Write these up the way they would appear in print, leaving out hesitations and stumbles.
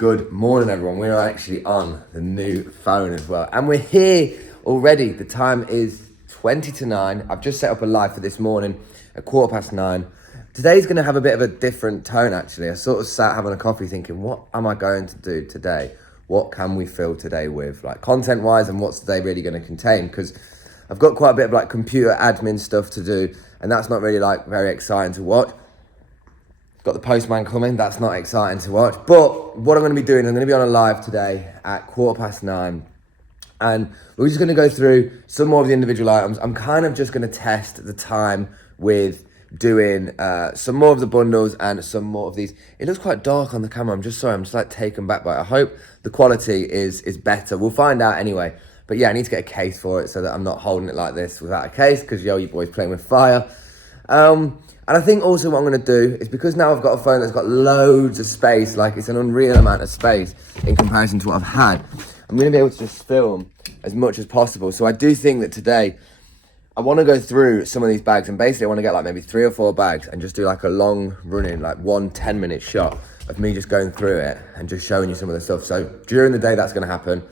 Good morning, everyone. We are actually on the new phone as well. And we're here already. The time is 20 to 9. I've just set up a live for this morning at 9:15. Today's going to have a bit of a different tone, actually. I sort of sat having a coffee thinking, what am I going to do today? What can we fill today with, like content-wise, and what's today really going to contain? Because I've got quite a bit of like computer admin stuff to do, and that's not really like very exciting to watch. Got the postman coming, that's not exciting to watch. But what I'm going to be doing, I'm going to be on a live today at 9:15. And we're just going to go through some more of the individual items. I'm kind of just going to test the time with doing some more of the bundles and some more of these. It looks quite dark on the camera. I'm just like taken back by it. I hope the quality is better. We'll find out anyway. But yeah, I need to get a case for it so that I'm not holding it like this without a case, because yo, you boys playing with fire. And I think also what I'm going to do is, because now I've got a phone that's got loads of space, like it's an unreal amount of space in comparison to what I've had, I'm going to be able to just film as much as possible. So I do think that today I want to go through some of these bags, and basically I want to get like maybe 3 or 4 bags and just do like a long running, like 1 10-minute shot of me just going through it and just showing you some of the stuff. So during the day that's going to happen.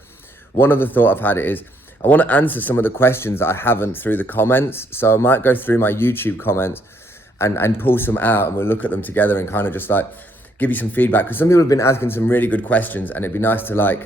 One other thought I've had is I want to answer some of the questions that I haven't through the comments. So I might go through my YouTube comments and pull some out, and we'll look at them together and kind of just like give you some feedback, because some people have been asking some really good questions, and it'd be nice to like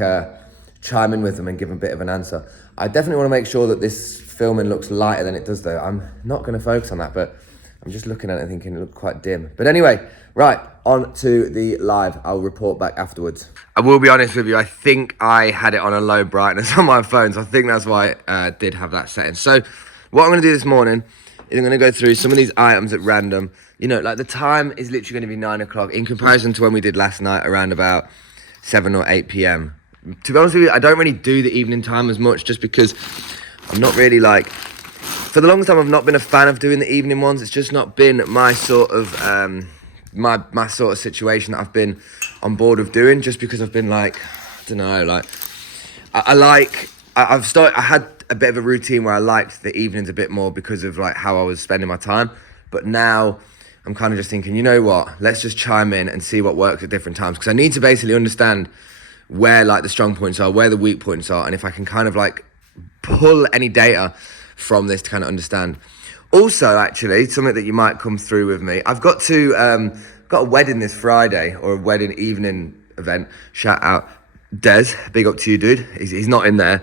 chime in with them and give a bit of an answer. I definitely want to make sure that this filming looks lighter than it does though. I'm not going to focus on that, but I'm just looking at it thinking it looks quite dim. But anyway, right, on to the live. I'll report back afterwards. I will be honest with you, I think I had it on a low brightness on my phone, so I think that's why I did have that setting. So what I'm going to do this morning, I'm going to go through some of these items at random. You know, like the time is literally going to be 9 o'clock in comparison to when we did last night around about 7 or 8 p.m. To be honest with you, I don't really do the evening time as much, just because I'm not really like, for the longest time I've not been a fan of doing the evening ones. It's just not been my sort of, my sort of situation that I've been on board of doing, just because I've been like, I don't know, like, I had a bit of a routine where I liked the evenings a bit more because of like how I was spending my time. But now I'm kind of just thinking, you know what, let's just chime in and see what works at different times, because I need to basically understand where like the strong points are, where the weak points are, and if I can kind of like pull any data from this to kind of understand. Also, actually, something that you might come through with me, I've got a wedding this Friday, or a wedding evening event. Shout out Des, big up to you, dude. He's not in there.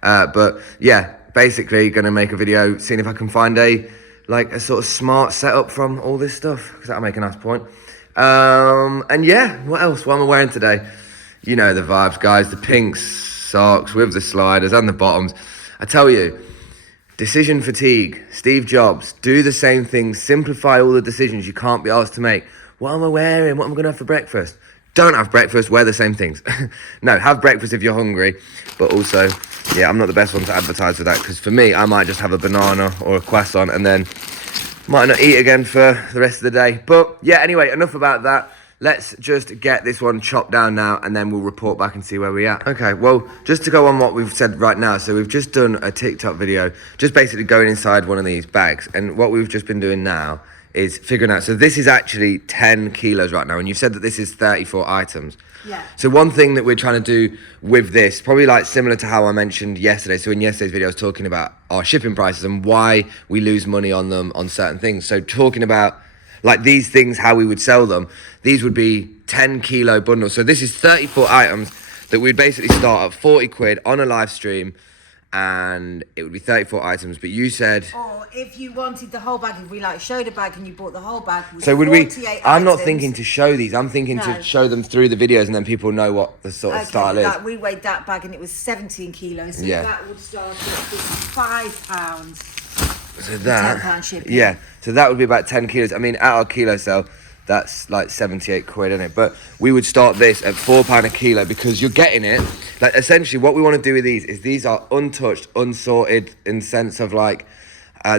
But yeah, basically gonna make a video seeing if I can find a sort of smart setup from all this stuff, because that'll make a nice point. And yeah, what else? What am I wearing today? You know the vibes, guys. The pink socks with the sliders and the bottoms. I tell you, decision fatigue. Steve Jobs, do the same things. Simplify all the decisions you can't be asked to make. What am I wearing? What am I gonna have for breakfast? Don't have breakfast, wear the same things. No, have breakfast if you're hungry. But also, yeah, I'm not the best one to advertise with that, because for me, I might just have a banana or a croissant and then might not eat again for the rest of the day. But yeah, anyway, enough about that. Let's just get this one chopped down now, and then we'll report back and see where we're at. Okay, well, just to go on what we've said right now. So we've just done a TikTok video, just basically going inside one of these bags. And what we've just been doing now is figuring out, so this is actually 10 kilos right now, and you've said that this is 34 items. Yeah. So one thing that we're trying to do with this, probably like similar to how I mentioned yesterday, so in yesterday's video I was talking about our shipping prices and why we lose money on them on certain things. So talking about like these things, how we would sell them, these would be 10 kilo bundles. So this is 34 items that we'd basically start at 40 quid on a live stream, and it would be 34 items. But you said, or if you wanted the whole bag, if we like showed a bag and you bought the whole bag, so would we, I'm not items. thinking to show these, I'm thinking to show them through the videos, and then people know what the sort of style is. We weighed that bag and it was 17 kilos, so yeah, that would start at £5. So that, £10 shipping. yeah, so that would be about 10 kilos. I mean, at our kilo sale, that's like 78 quid, isn't it? But we would start this at £4 a kilo, because you're getting it. Like, essentially, what we want to do with these is these are untouched, unsorted, in sense of like,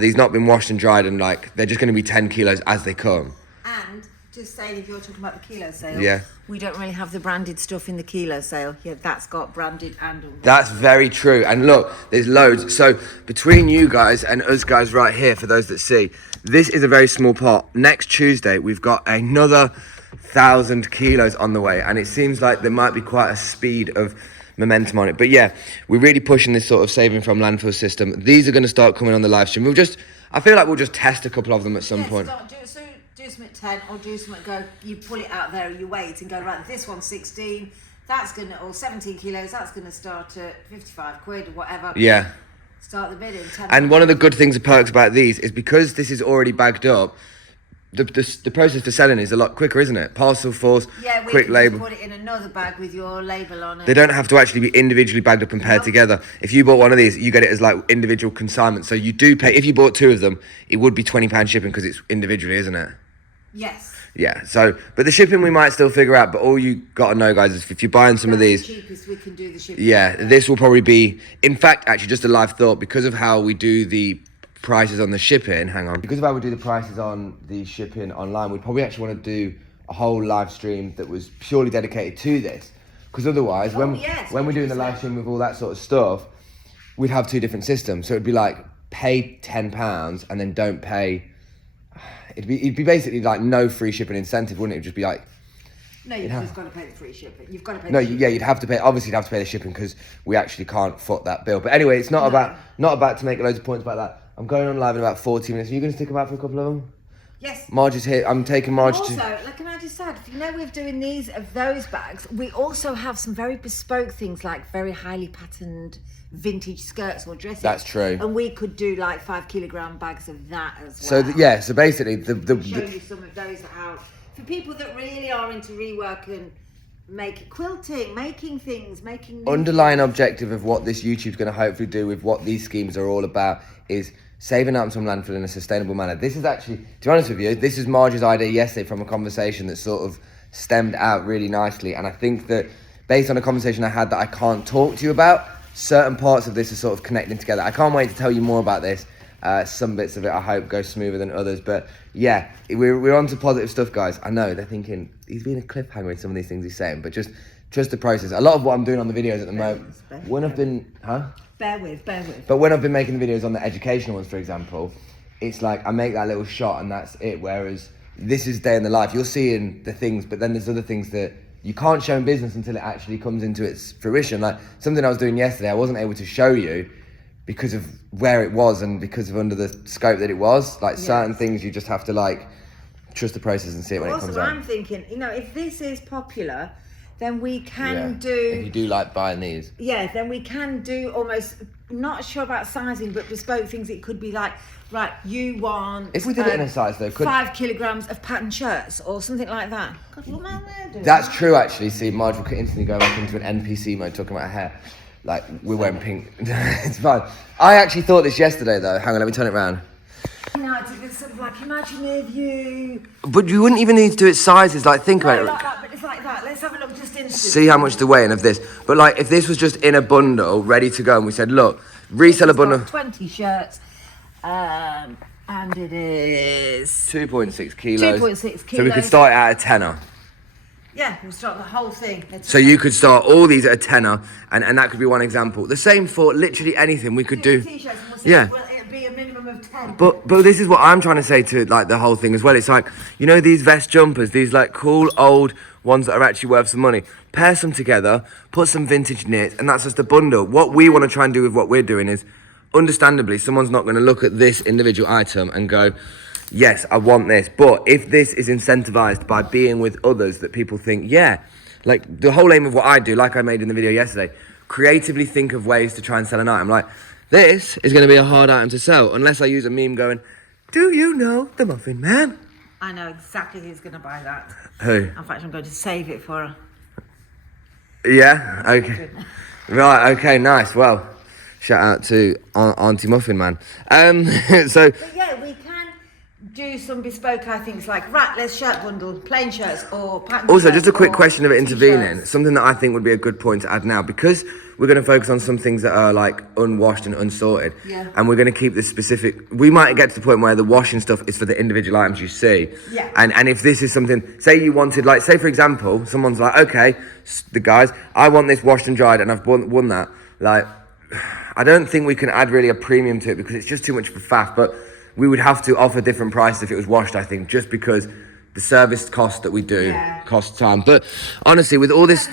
these not been washed and dried, and like, they're just going to be 10 kilos as they come. And just saying, if you're talking about the kilo sale, yeah, we don't really have the branded stuff in the kilo sale. Yeah, that's got branded and unbranded. That's very true. And look, there's loads. So between you guys and us guys right here, for those that see, this is a very small pot. Next Tuesday, we've got another 1,000 kilos on the way, and it seems like there might be quite a speed of momentum on it. But yeah, we're really pushing this sort of saving from landfill system. These are going to start coming on the live stream. I feel like we'll just test a couple of them at some point. Do some at 10 or do some at go. You pull it out there, you wait and go, right, this one's 16, that's going to, or 17 kilos, that's going to start at 55 quid or whatever. Yeah. Start the bidding. And one of the good things and perks about these is because this is already bagged up, the process for selling is a lot quicker, isn't it? Parcel force, quick label. Put it in another bag with your label on it. They don't have to actually be individually bagged up and paired together. If you bought one of these, you get it as like individual consignment. So you do pay, if you bought 2 of them, it would be £20 shipping because it's individually, isn't it? Yes. Yeah, so, but the shipping we might still figure out, but all you got to know, guys, is if you're buying some of these... The cheapest we can do the shipping. Yeah, this will probably be, in fact, actually just a live thought, because of how we do the prices on the shipping, because of how we do the prices on the shipping online, we'd probably actually want to do a whole live stream that was purely dedicated to this, because otherwise when we're doing the live stream with all that sort of stuff, we'd have 2 different systems. So it'd be like pay £10 and then don't pay. It'd be basically like no free shipping incentive, wouldn't it? It'd just be like, no, you've just got to pay the free shipping. You've got to pay. No, you'd have to pay. Obviously, you'd have to pay the shipping because we actually can't foot that bill. But anyway, it's not about to make loads of points about that. I'm going on live in about 40 minutes. Are you going to stick about for a couple of them? Yes. Marge is here. I'm taking Marge also, like can I just add, you know, we're doing these of those bags. We also have some very bespoke things, like very highly patterned vintage skirts or dresses. That's true. And we could do like 5 kilogram bags of that as well. So so basically, show you some of those that are for people that really are into rework and quilting, making things, underlying objective of what this YouTube's going to hopefully do with what these schemes are all about is saving out some landfill in a sustainable manner. This is actually, to be honest with you, this is Marge's idea yesterday from a conversation that sort of stemmed out really nicely. And I think that based on a conversation I had that I can't talk to you about, certain parts of this are sort of connecting together. I can't wait to tell you more about this. Some bits of it I hope go smoother than others, but yeah, we're on to positive stuff, guys. I know they're thinking he's being a cliffhanger with some of these things he's saying, but just trust the process. A lot of what I'm doing on the videos at the moment, when I've been, bear with. But when I've been making the videos on the educational ones, for example, it's like I make that little shot and that's it. Whereas this is day in the life. You're seeing the things, but then there's other things that you can't show in business until it actually comes into its fruition. Like something I was doing yesterday, I wasn't able to show you because of where it was and because of under the scope that it was. Like certain things you just have to like trust the process and see it when it comes out. I'm thinking, you know, if this is popular, then we can do... If you do like buying these. Yeah, then we can do almost, not sure about sizing, but bespoke things. It could be like, right, you want... If we did it in a size though, 5 kilograms of patterned shirts or something like that. God, what am I doing? That's true actually. See, Marge will instantly go back into an NPC mode talking about her hair. Like, we're wearing pink. It's fine. I actually thought this yesterday though. Hang on, let me turn it around. No, it's sort of like, imagine if you... But you wouldn't even need to do it sizes. Like, think about it. Like that, but it's like that. Let's have a look just in. See how much the weighing of this. But like, if this was just in a bundle, ready to go, and we said, look, reseller bundle... 20 shirts, and it is... 2.6 kilos. 2.6 kilos. So we could start at a tenner. Yeah, we'll start the whole thing. So you could start all these at a tenner, and that could be one example. The same for literally anything we could do. T-shirts and we'll say, yeah. Well, it'd be a minimum of 10. But this is what I'm trying to say to like the whole thing as well. It's like, you know, these vest jumpers, these like cool old ones that are actually worth some money. Pair some together, put some vintage knit, and that's just a bundle. What we want to try and do with what we're doing is, understandably, someone's not going to look at this individual item and go, yes, I want this. But if this is incentivized by being with others that people think, yeah, like the whole aim of what I do, like I made in the video yesterday, creatively think of ways to try and sell an item. Like, this is going to be a hard item to sell unless I use a meme going, do you know the Muffin Man? I know exactly who's going to buy that. Who? In fact, I'm going to save it for her. Yeah? Okay. Right, okay, nice. Well, shout out to Auntie Muffin Man. So... But yeah, we can do some bespoke, I think. It's like, right, let's shirt bundle, plain shirts or pattern Also, shirts just a quick or question of intervening. t-shirts. Something that I think would be a good point to add now, because we're going to focus on some things that are like unwashed and unsorted. Yeah. And we're going to keep this specific. We might get to the point where the washing stuff is for the individual items you see. Yeah. And if this is something, say you wanted, like, say for example, someone's like, okay, the guys, I want this washed and dried, and I've won that. Like, I don't think we can add really a premium to it because it's just too much for faff. But we would have to offer different prices if it was washed, I think, just because the service cost that we do Yeah. costs time. But honestly, with all this,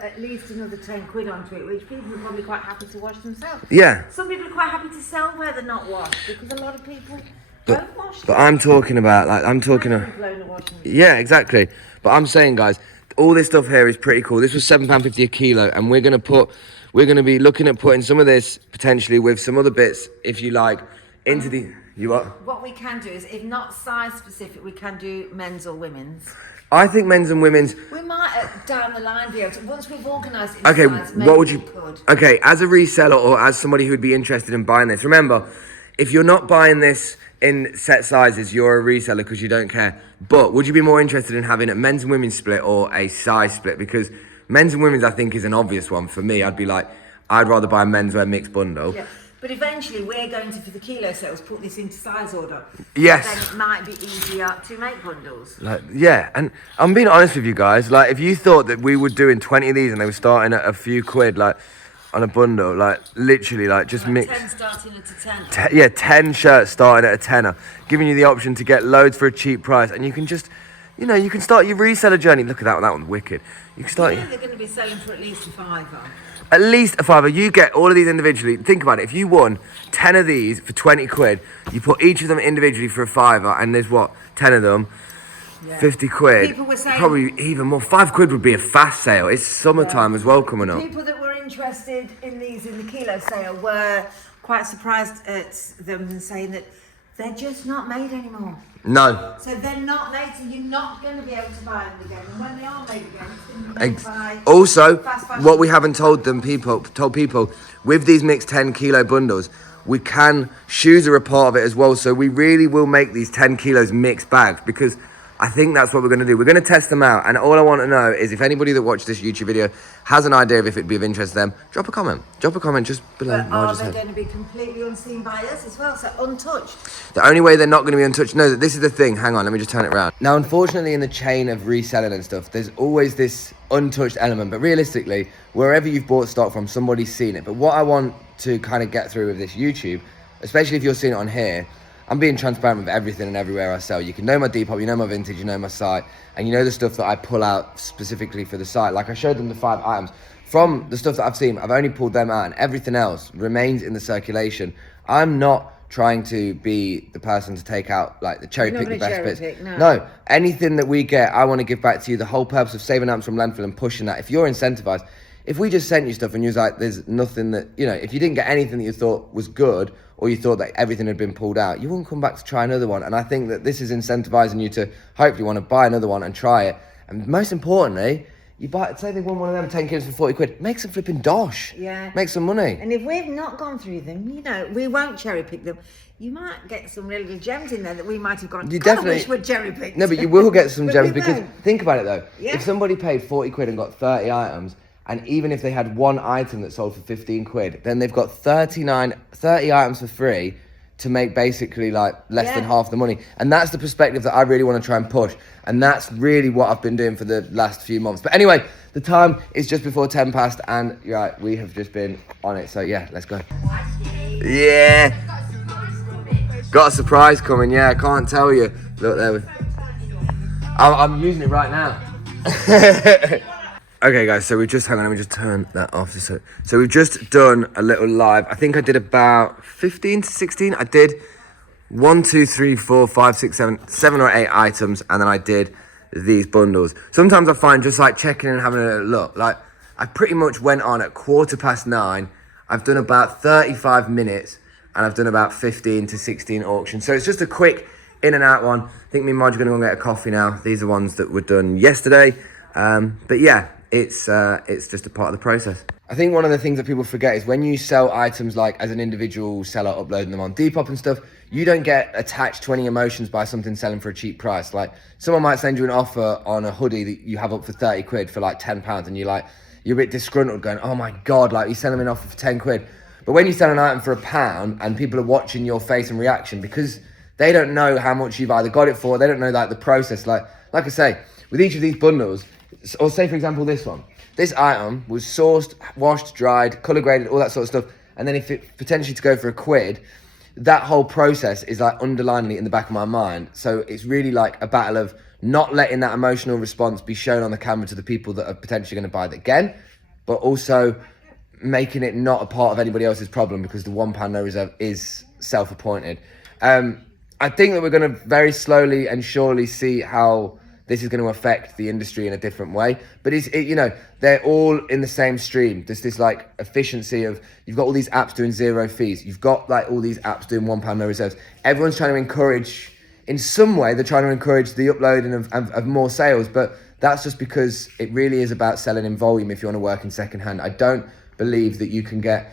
At least another 10 quid onto it, which people are probably quite happy to wash themselves. yeah. Some people are quite happy to sell where they're not washed because a lot of people don't wash them. But I'm talking about, like, I'm talking about, yeah, exactly. But I'm saying, guys, all this stuff here is pretty cool. This was £7.50 a kilo, and we're gonna be looking at putting some of this potentially with some other bits, if you like, into the. You what? What we can do is, if not size specific, we can do men's or women's. I think men's and women's. We might down the line be able to, once we've organised it. Okay, size, maybe what would you? we could. Okay, as a reseller or as somebody who'd be interested in buying this, remember, if you're not buying this in set sizes, you're a reseller because you don't care. But would you be more interested in having a men's and women's split or a size split? Because men's and women's, I think, is an obvious one for me. I'd be like, I'd rather buy a menswear mixed bundle. Yeah. But eventually, we're going to, for the kilo sales, put this into size order. Yes. Then it might be easier to make bundles. Like, yeah, and I'm being honest with you guys. Like, if you thought that we were doing 20 of these and they were starting at a few quid, like, on a bundle, like, literally, like, just Like mix. 10 starting at a 10. Yeah, 10 shirts starting at a tenner, giving you the option to get loads for a cheap price, and you can just, you know, you can start your reseller journey. Look at that one, that one's wicked. You can start. Yeah, they're going to be selling for at least a £5. At least a £5. You get all of these individually. Think about it. If you won 10 of these for 20 quid, you put each of them individually for a £5, and there's what, 10 of them, Yeah. 50 quid. People were saying, probably even more. 5 quid would be a fast sale. It's summertime as well coming up. people that were interested in these in the kilo sale were quite surprised at them and saying that they're just not made anymore. No. So they're not made, so you're not going to be able to buy them again. And when they are made again, it's going to be made by Also, fast fashion. what we haven't told people, with these mixed 10 kilo bundles, we can, shoes are a part of it as well. So we really will make these 10 kilos mixed bags, because I think that's what we're going to do. We're going to test them out. And all I want to know is if anybody that watched this YouTube video has an idea of if it'd be of interest to them, drop a comment. Drop a comment just below. But are they going to be completely unseen by us as well? So untouched. The only way they're not going to be untouched, no, this is the thing. Hang on, let me just turn it around. Now, unfortunately, in the chain of reselling and stuff, there's always this untouched element. But realistically, wherever you've bought stock from, somebody's seen it. But what I want to kind of get through with this YouTube, especially if you're seeing it on here, I'm being transparent with everything and everywhere I sell. You can know my Depop, you know my vintage, you know my site, and you know the stuff that I pull out specifically for the site. Like I showed them the 5 items. From the stuff that I've seen, I've only pulled them out, and everything else remains in the circulation. I'm not trying to be the person to take out, like, the cherry pick the best bits. No, anything that we get, I want to give back to you. The whole purpose of saving amps from landfill and pushing that. If you're incentivized, if we just sent you stuff and you was like, there's nothing that, you know, if you didn't get anything that you thought was good, or you thought that everything had been pulled out, you wouldn't come back to try another one. And I think that this is incentivizing you to hopefully want to buy another one and try it. And most importantly, you buy, say they won one of them 10 kilos for 40 quid, make some flipping dosh. Yeah. Make some money. And if we've not gone through them, you know, we won't cherry pick them. You might get some really good gems in there that we might have gone, You God, definitely I wish we'd cherry picked. No, but you will get some But gems, we because won't. think about it though. Yeah. If somebody paid 40 quid and got 30 items, and even if they had one item that sold for 15 quid, then they've got 30 items for free to make basically like less than half the money. And that's the perspective that I really want to try and push. And that's really what I've been doing for the last few months. But anyway, the time is just before 10 past, and you're right, we have just been on it. So yeah, let's go. Yeah. Got a surprise coming, yeah, I can't tell you. Look, there we I'm using it right now. Okay guys, so we've just, hang on, let me just turn that off. So we've just done a little live. I think I did about 15 to 16. I did 1, 2, 3, 4, 5, 6, 7 or 8 items, and then I did these bundles. Sometimes I find just like checking and having a look, like I pretty much went on at 9:15. I've done about 35 minutes, and I've done about 15 to 16 auctions. So it's just a quick in and out one. I think me and Marge are gonna go and get a coffee now. These are ones that were done yesterday. But yeah, it's just a part of the process. I think one of the things that people forget is when you sell items, like as an individual seller uploading them on Depop and stuff, you don't get attached to any emotions by something selling for a cheap price. Like someone might send you an offer on a hoodie that you have up for 30 quid for like £10, and you're a bit disgruntled going, oh my God, like you're selling an offer for 10 quid. But when you sell an item for £1 and people are watching your face and reaction, because they don't know how much you've either got it for, they don't know like the process. Like I say, with each of these bundles, or say for example this one, this item was sourced, washed, dried, colour graded, all that sort of stuff, and then if it potentially to go for £1, that whole process is like underlining it in the back of my mind. So it's really like a battle of not letting that emotional response be shown on the camera to the people that are potentially going to buy it again, but also making it not a part of anybody else's problem because the £1 no reserve is self-appointed. I think that we're going to very slowly and surely see how this is going to affect the industry in a different way. But they're all in the same stream. There's this like efficiency of, you've got all these apps doing 0 fees. You've got like all these apps doing £1 no reserves. Everyone's trying to encourage, in some way, they're trying to encourage the uploading of more sales. But that's just because it really is about selling in volume if you want to work in secondhand. I don't believe that you can get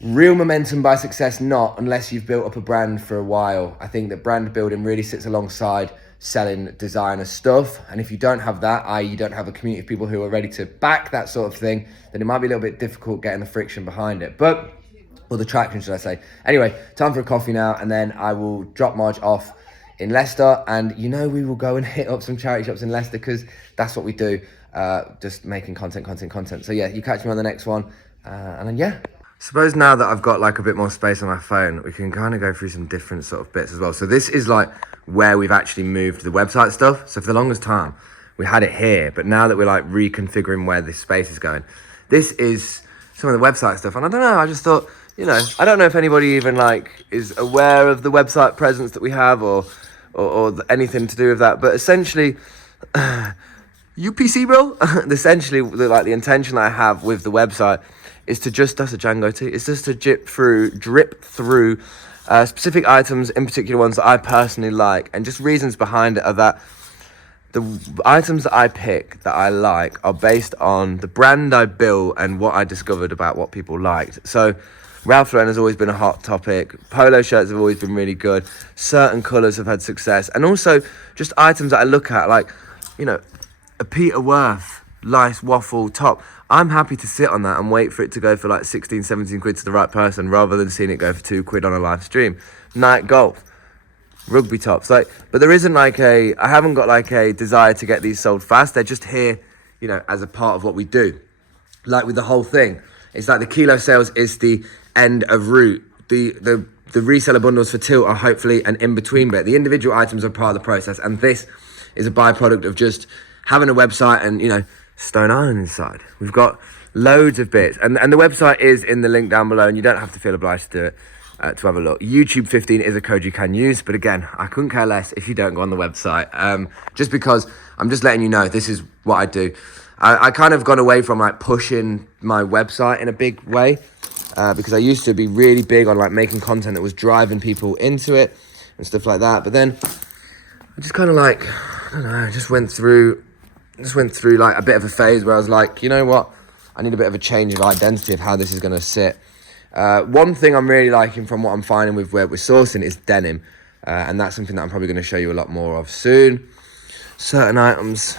real momentum by success unless you've built up a brand for a while. I think that brand building really sits alongside selling designer stuff, and if you don't have that, i.e. you don't have a community of people who are ready to back that sort of thing, then it might be a little bit difficult getting the friction behind it, or the traction, should I say. Anyway, time for a coffee now, and then I will drop Marge off in Leicester, and we will go and hit up some charity shops in Leicester, because that's what we do, just making content. So yeah, you catch me on the next one, and then yeah. Suppose now that I've got like a bit more space on my phone, we can kind of go through some different sort of bits as well. So this is like where we've actually moved the website stuff. So for the longest time, we had it here, but now that we're like reconfiguring where this space is going, this is some of the website stuff. And I don't know, I just thought, I don't know if anybody even like is aware of the website presence that we have or anything to do with that. But essentially, UPC, bro. Essentially, the intention I have with the website is to just, that's a Django tee, it's just to drip through specific items, in particular ones that I personally like, and just reasons behind it are that the items that I pick that I like are based on the brand I built and what I discovered about what people liked. So Ralph Lauren has always been a hot topic, polo shirts have always been really good, certain colours have had success, and also just items that I look at, like, a Peter Worth lice waffle top. I'm happy to sit on that and wait for it to go for like 16, 17 quid to the right person, rather than seeing it go for 2 quid on a live stream. Night golf, rugby tops, but there isn't I haven't got like a desire to get these sold fast. They're just here, as a part of what we do. Like with the whole thing, it's like the kilo sales is the end of route. The reseller bundles for Tilt are hopefully an in-between bit. The individual items are part of the process, and this is a byproduct of just having a website and, Stone Island inside. We've got loads of bits, and the website is in the link down below, and you don't have to feel obliged to do it to have a look. YouTube 15 is a code you can use, but again, I couldn't care less if you don't go on the website, just because I'm just letting you know this is what I do. I kind of gone away from like pushing my website in a big way, because I used to be really big on like making content that was driving people into it and stuff like that, but then I just kind of like, I don't know, just went through like a bit of a phase where I was like, you know what, I need a bit of a change of identity of how this is going to sit. One thing I'm really liking from what I'm finding with where we're sourcing is denim, and that's something that I'm probably going to show you a lot more of soon. Certain items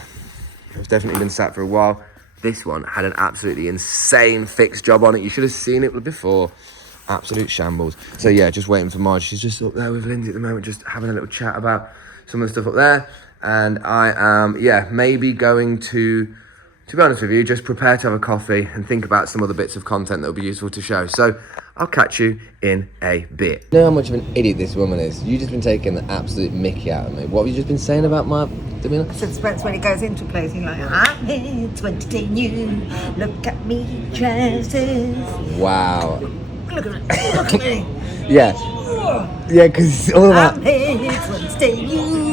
have definitely been sat for a while. This one had an absolutely insane fix job on it. You should have seen it before. Absolute shambles. So yeah, just waiting for Marge. She's just up there with Lindsay at the moment, just having a little chat about some of the stuff up there. And I am, maybe going to be honest with you, just prepare to have a coffee and think about some other bits of content that will be useful to show. So I'll catch you in a bit. You know how much of an idiot this woman is? You've just been taking the absolute mickey out of me. What have you just been saying about my demeanour? Suspense when he goes into a place, he's like, I'm here to entertain you. Look at me, dresses. Wow. Look at me. Yeah, because it's all about... I'm here to entertain you.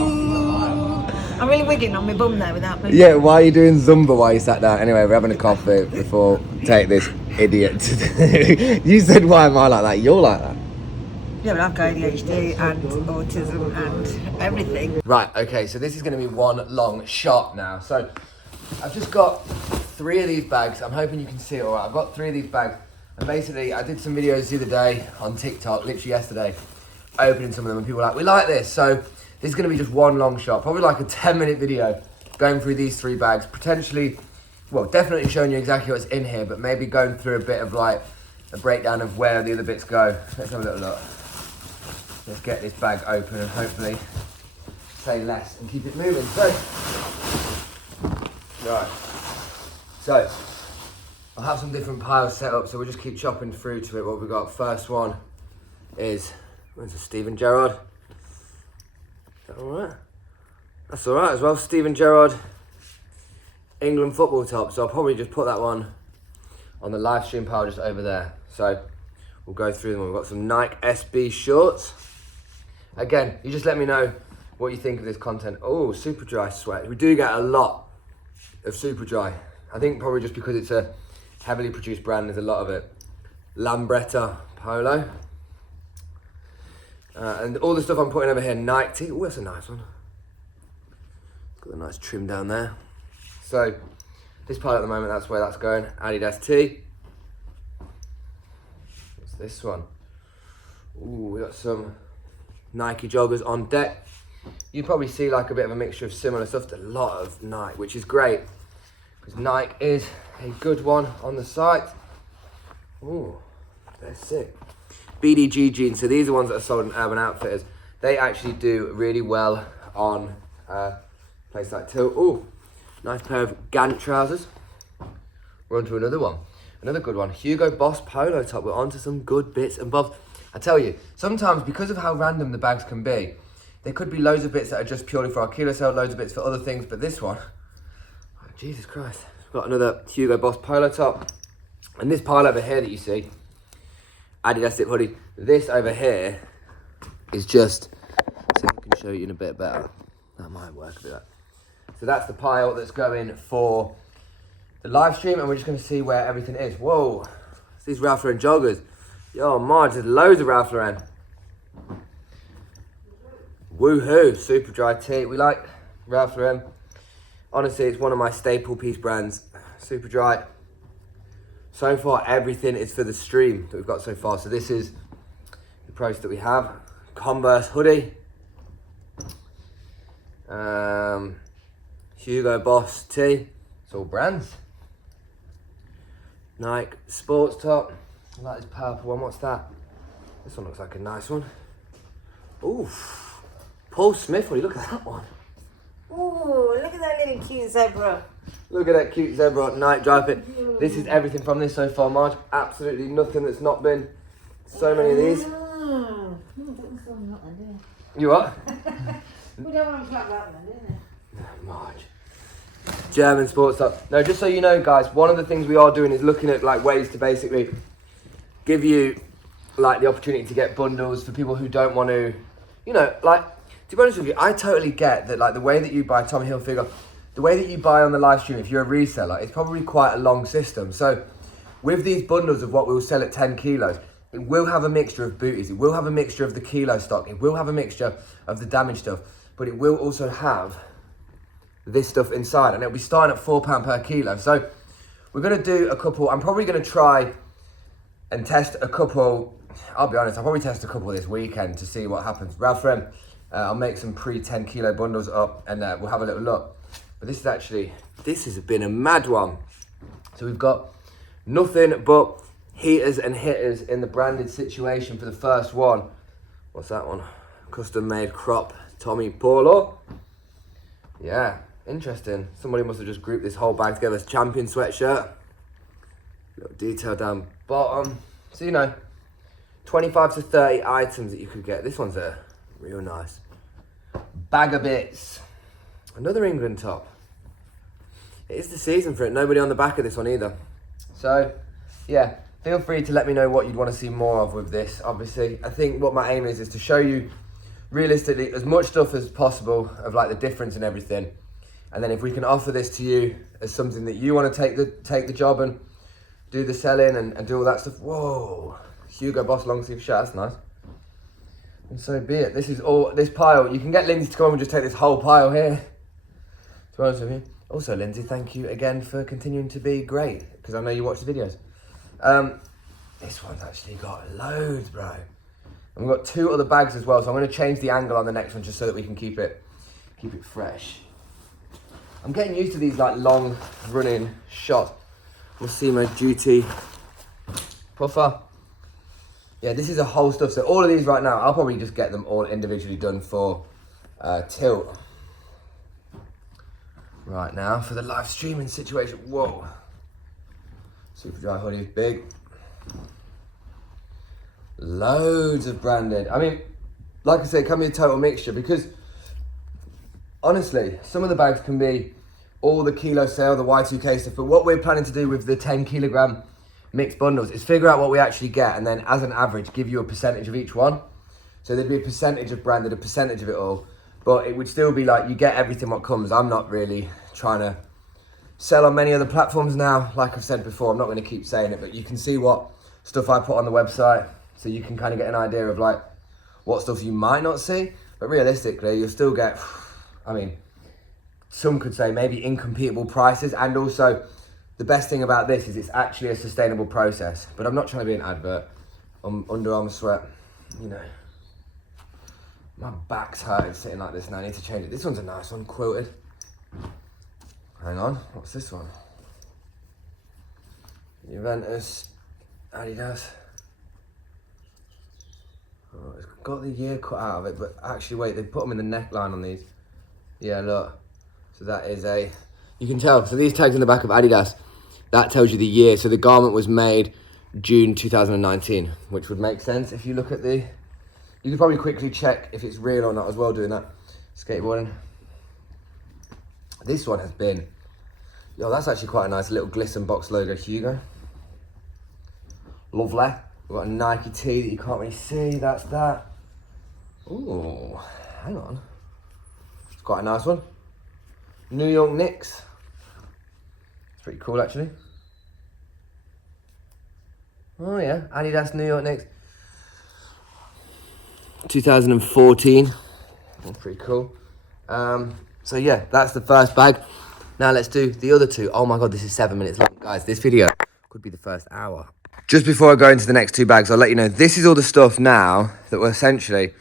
I'm really wiggling on my bum there without moving. Yeah, why are you doing Zumba while you sat down? Anyway, we're having a coffee before take this idiot to do. You said, why am I like that? You're like that. Yeah, but I've got ADHD and autism and everything. Right, okay, so this is going to be one long shot now. So I've just got 3 of these bags. I'm hoping you can see it all right. I've got 3 of these bags. And basically, I did some videos the other day on TikTok, literally yesterday, opening some of them, and people were like, we like this. So this is going to be just one long shot, probably like a 10-minute video going through these 3 bags, potentially, well, definitely showing you exactly what's in here, but maybe going through a bit of like a breakdown of where the other bits go. Let's have a little look. Let's get this bag open and hopefully say less and keep it moving. So, right. So, I'll have some different piles set up, so we'll just keep chopping through to it. What we got, first one is, where's the Steven Gerrard? Is that all right? That's all right as well. Steven Gerrard, England football top. So I'll probably just put that one on the live stream pile just over there. So we'll go through them. We've got some Nike SB shorts. Again, you just let me know what you think of this content. Oh, super dry sweat. We do get a lot of super dry. I think probably just because it's a heavily produced brand, there's a lot of it. Lambretta polo. And all the stuff I'm putting over here, Nike tee. Oh, that's a nice one. Got a nice trim down there. So this pile at the moment, that's where that's going. Adidas tee. What's this one? Ooh, we got some Nike joggers on deck. You probably see like a bit of a mixture of similar stuff to a lot of Nike, which is great because Nike is a good one on the site. Ooh, they're sick. BDG jeans, so these are ones that are sold in Urban Outfitters. They actually do really well on places like Tilt. Ooh, nice pair of Gant trousers. We're on to another one, another good one. Hugo Boss polo top. We're on to some good bits and bobs. I tell you, sometimes because of how random the bags can be, there could be loads of bits that are just purely for our kilo sale, loads of bits for other things, but this one, oh, Jesus Christ. We've got another Hugo Boss polo top. And this pile over here that you see, Adidas zip hoodie, this over here is just, see if I can show you in a bit better. That might work a bit better. So that's the pile that's going for the live stream, and we're just going to see where everything is. Whoa, it's these Ralph Lauren joggers. Yo, Marge, there's loads of Ralph Lauren. Woohoo, super dry tee. We like Ralph Lauren. Honestly, it's one of my staple piece brands. Super dry. So far, everything is for the stream that we've got so far. So this is the price that we have. Converse hoodie. Hugo Boss tee. It's all brands. Nike sports top. I like this purple one. What's that? This one looks like a nice one. Ooh. Paul Smith hoodie. Look at that one. Ooh, look at that little cute zebra. Look at that cute zebra night dry fit. This is everything from this so far, Marge. Absolutely nothing that's not been. So many of these. You what? We don't want to clap that one, do we? Marge. German sports top. No, just so you know, guys, one of the things we are doing is looking at like ways to basically give you like the opportunity to get bundles for people who don't want to, you know, like, to be honest with you, I totally get that, like, the way that you buy Tommy Hilfiger, the way that you buy on the live stream, if you're a reseller, it's probably quite a long system. So with these bundles of what we'll sell at 10 kilos, it will have a mixture of booties, it will have a mixture of the kilo stock, it will have a mixture of the damaged stuff, but it will also have this stuff inside, and it'll be starting at £4 per kilo. So we're going to do a couple. I'm probably going to try and test a couple. I'll be honest, I'll probably test a couple this weekend to see what happens. Ralph Lauren, I'll make some pre-10 kilo bundles up, and we'll have a little look. But this has been a mad one. So we've got nothing but heaters and hitters in the branded situation for the first one. What's that one? Custom made crop Tommy Polo. Yeah, interesting. Somebody must have just grouped this whole bag together. It's champion sweatshirt. Little detail down bottom. So, you know, 25 to 30 items that you could get. This one's a real nice bag of bits. Another England top. It is the season for it. Nobody on the back of this one either. So, yeah, feel free to let me know what you'd want to see more of with this. Obviously, I think what my aim is to show you realistically as much stuff as possible of like the difference and everything. And then if we can offer this to you as something that you want to take the job and do the selling and do all that stuff. Whoa, Hugo Boss long sleeve shirt, that's nice. And so be it. This is all, this pile, you can get Lindsay to come and just take this whole pile here. To be honest with you. Also, Lindsay, thank you again for continuing to be great, because I know you watch the videos. This one's actually got loads, bro. And we've got two other bags as well, so I'm going to change the angle on the next one just so that we can keep it fresh. I'm getting used to these like long running shots. We'll see my duty puffer. Yeah, this is a whole stuff. So all of these right now, I'll probably just get them all individually done for tilt. Right now for the live streaming situation. Whoa. Super dry hoodie is big. Loads of branded. I mean, like I say, it can be a total mixture because honestly, some of the bags can be all the kilo sale, the Y2K stuff, but what we're planning to do with the 10 kilogram mixed bundles is figure out what we actually get and then as an average give you a percentage of each one. So there'd be a percentage of branded, a percentage of it all, but it would still be like you get everything what comes. I'm not really trying to sell on many other platforms now. Like I've said before, I'm not going to keep saying it, but you can see what stuff I put on the website, so you can kind of get an idea of like what stuff you might not see, but realistically you'll still get, I mean, some could say maybe incompetable prices, and also the best thing about this is it's actually a sustainable process. But I'm not trying to be an advert. I'm Under Armour sweat, you know. My back's hurting sitting like this now. I need to change it. This one's a nice one, quilted. Hang on, what's this one? Juventus, Adidas. Oh, it's got the year cut out of it, but actually wait, they put them in the neckline on these. Yeah, look. So that is a, you can tell, so these tags on the back of Adidas, that tells you the year. So the garment was made June 2019, which would make sense if you look at the, you could probably quickly check if it's real or not as well doing that. Skateboarding. This one has been, yo, that's actually quite a nice little Glisten box logo, Hugo. Lovely. We've got a Nike tee that you can't really see, that's that. Ooh, hang on. It's quite a nice one. New York Knicks. It's pretty cool actually. Oh yeah, Adidas New York Knicks. 2014. That's pretty cool. So yeah, that's the first bag. Now let's do the other two. Oh my God, this is 7 minutes long. Guys, this video could be the first hour. Just before I go into the next two bags, I'll let you know, this is all the stuff now that will essentially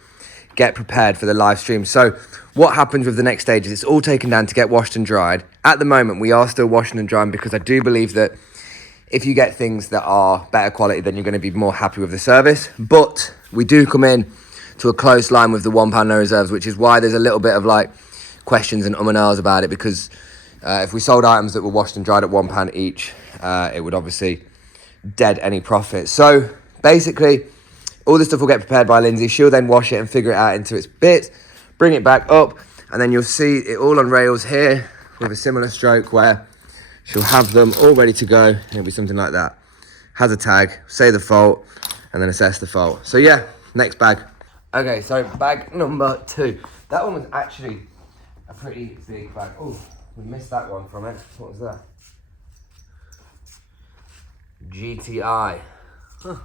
get prepared for the live stream. So what happens with the next stage is it's all taken down to get washed and dried. At the moment, we are still washing and drying because I do believe that if you get things that are better quality, then you're going to be more happy with the service. But we do come in to a close line with the £1 no reserves, which is why there's a little bit of like questions and and ahs about it, because if we sold items that were washed and dried at £1 each, it would obviously dead any profit. So basically, all this stuff will get prepared by Lindsay. She'll then wash it and figure it out into its bits, bring it back up, and then you'll see it all on rails here with a similar stroke where she'll have them all ready to go. It'll be something like that. Has a tag, say the fault, and then assess the fault. So yeah, next bag. Okay, so bag number 2. That one was actually a pretty big bag. Oh, we missed that one from it. What was that? GTI. Huh.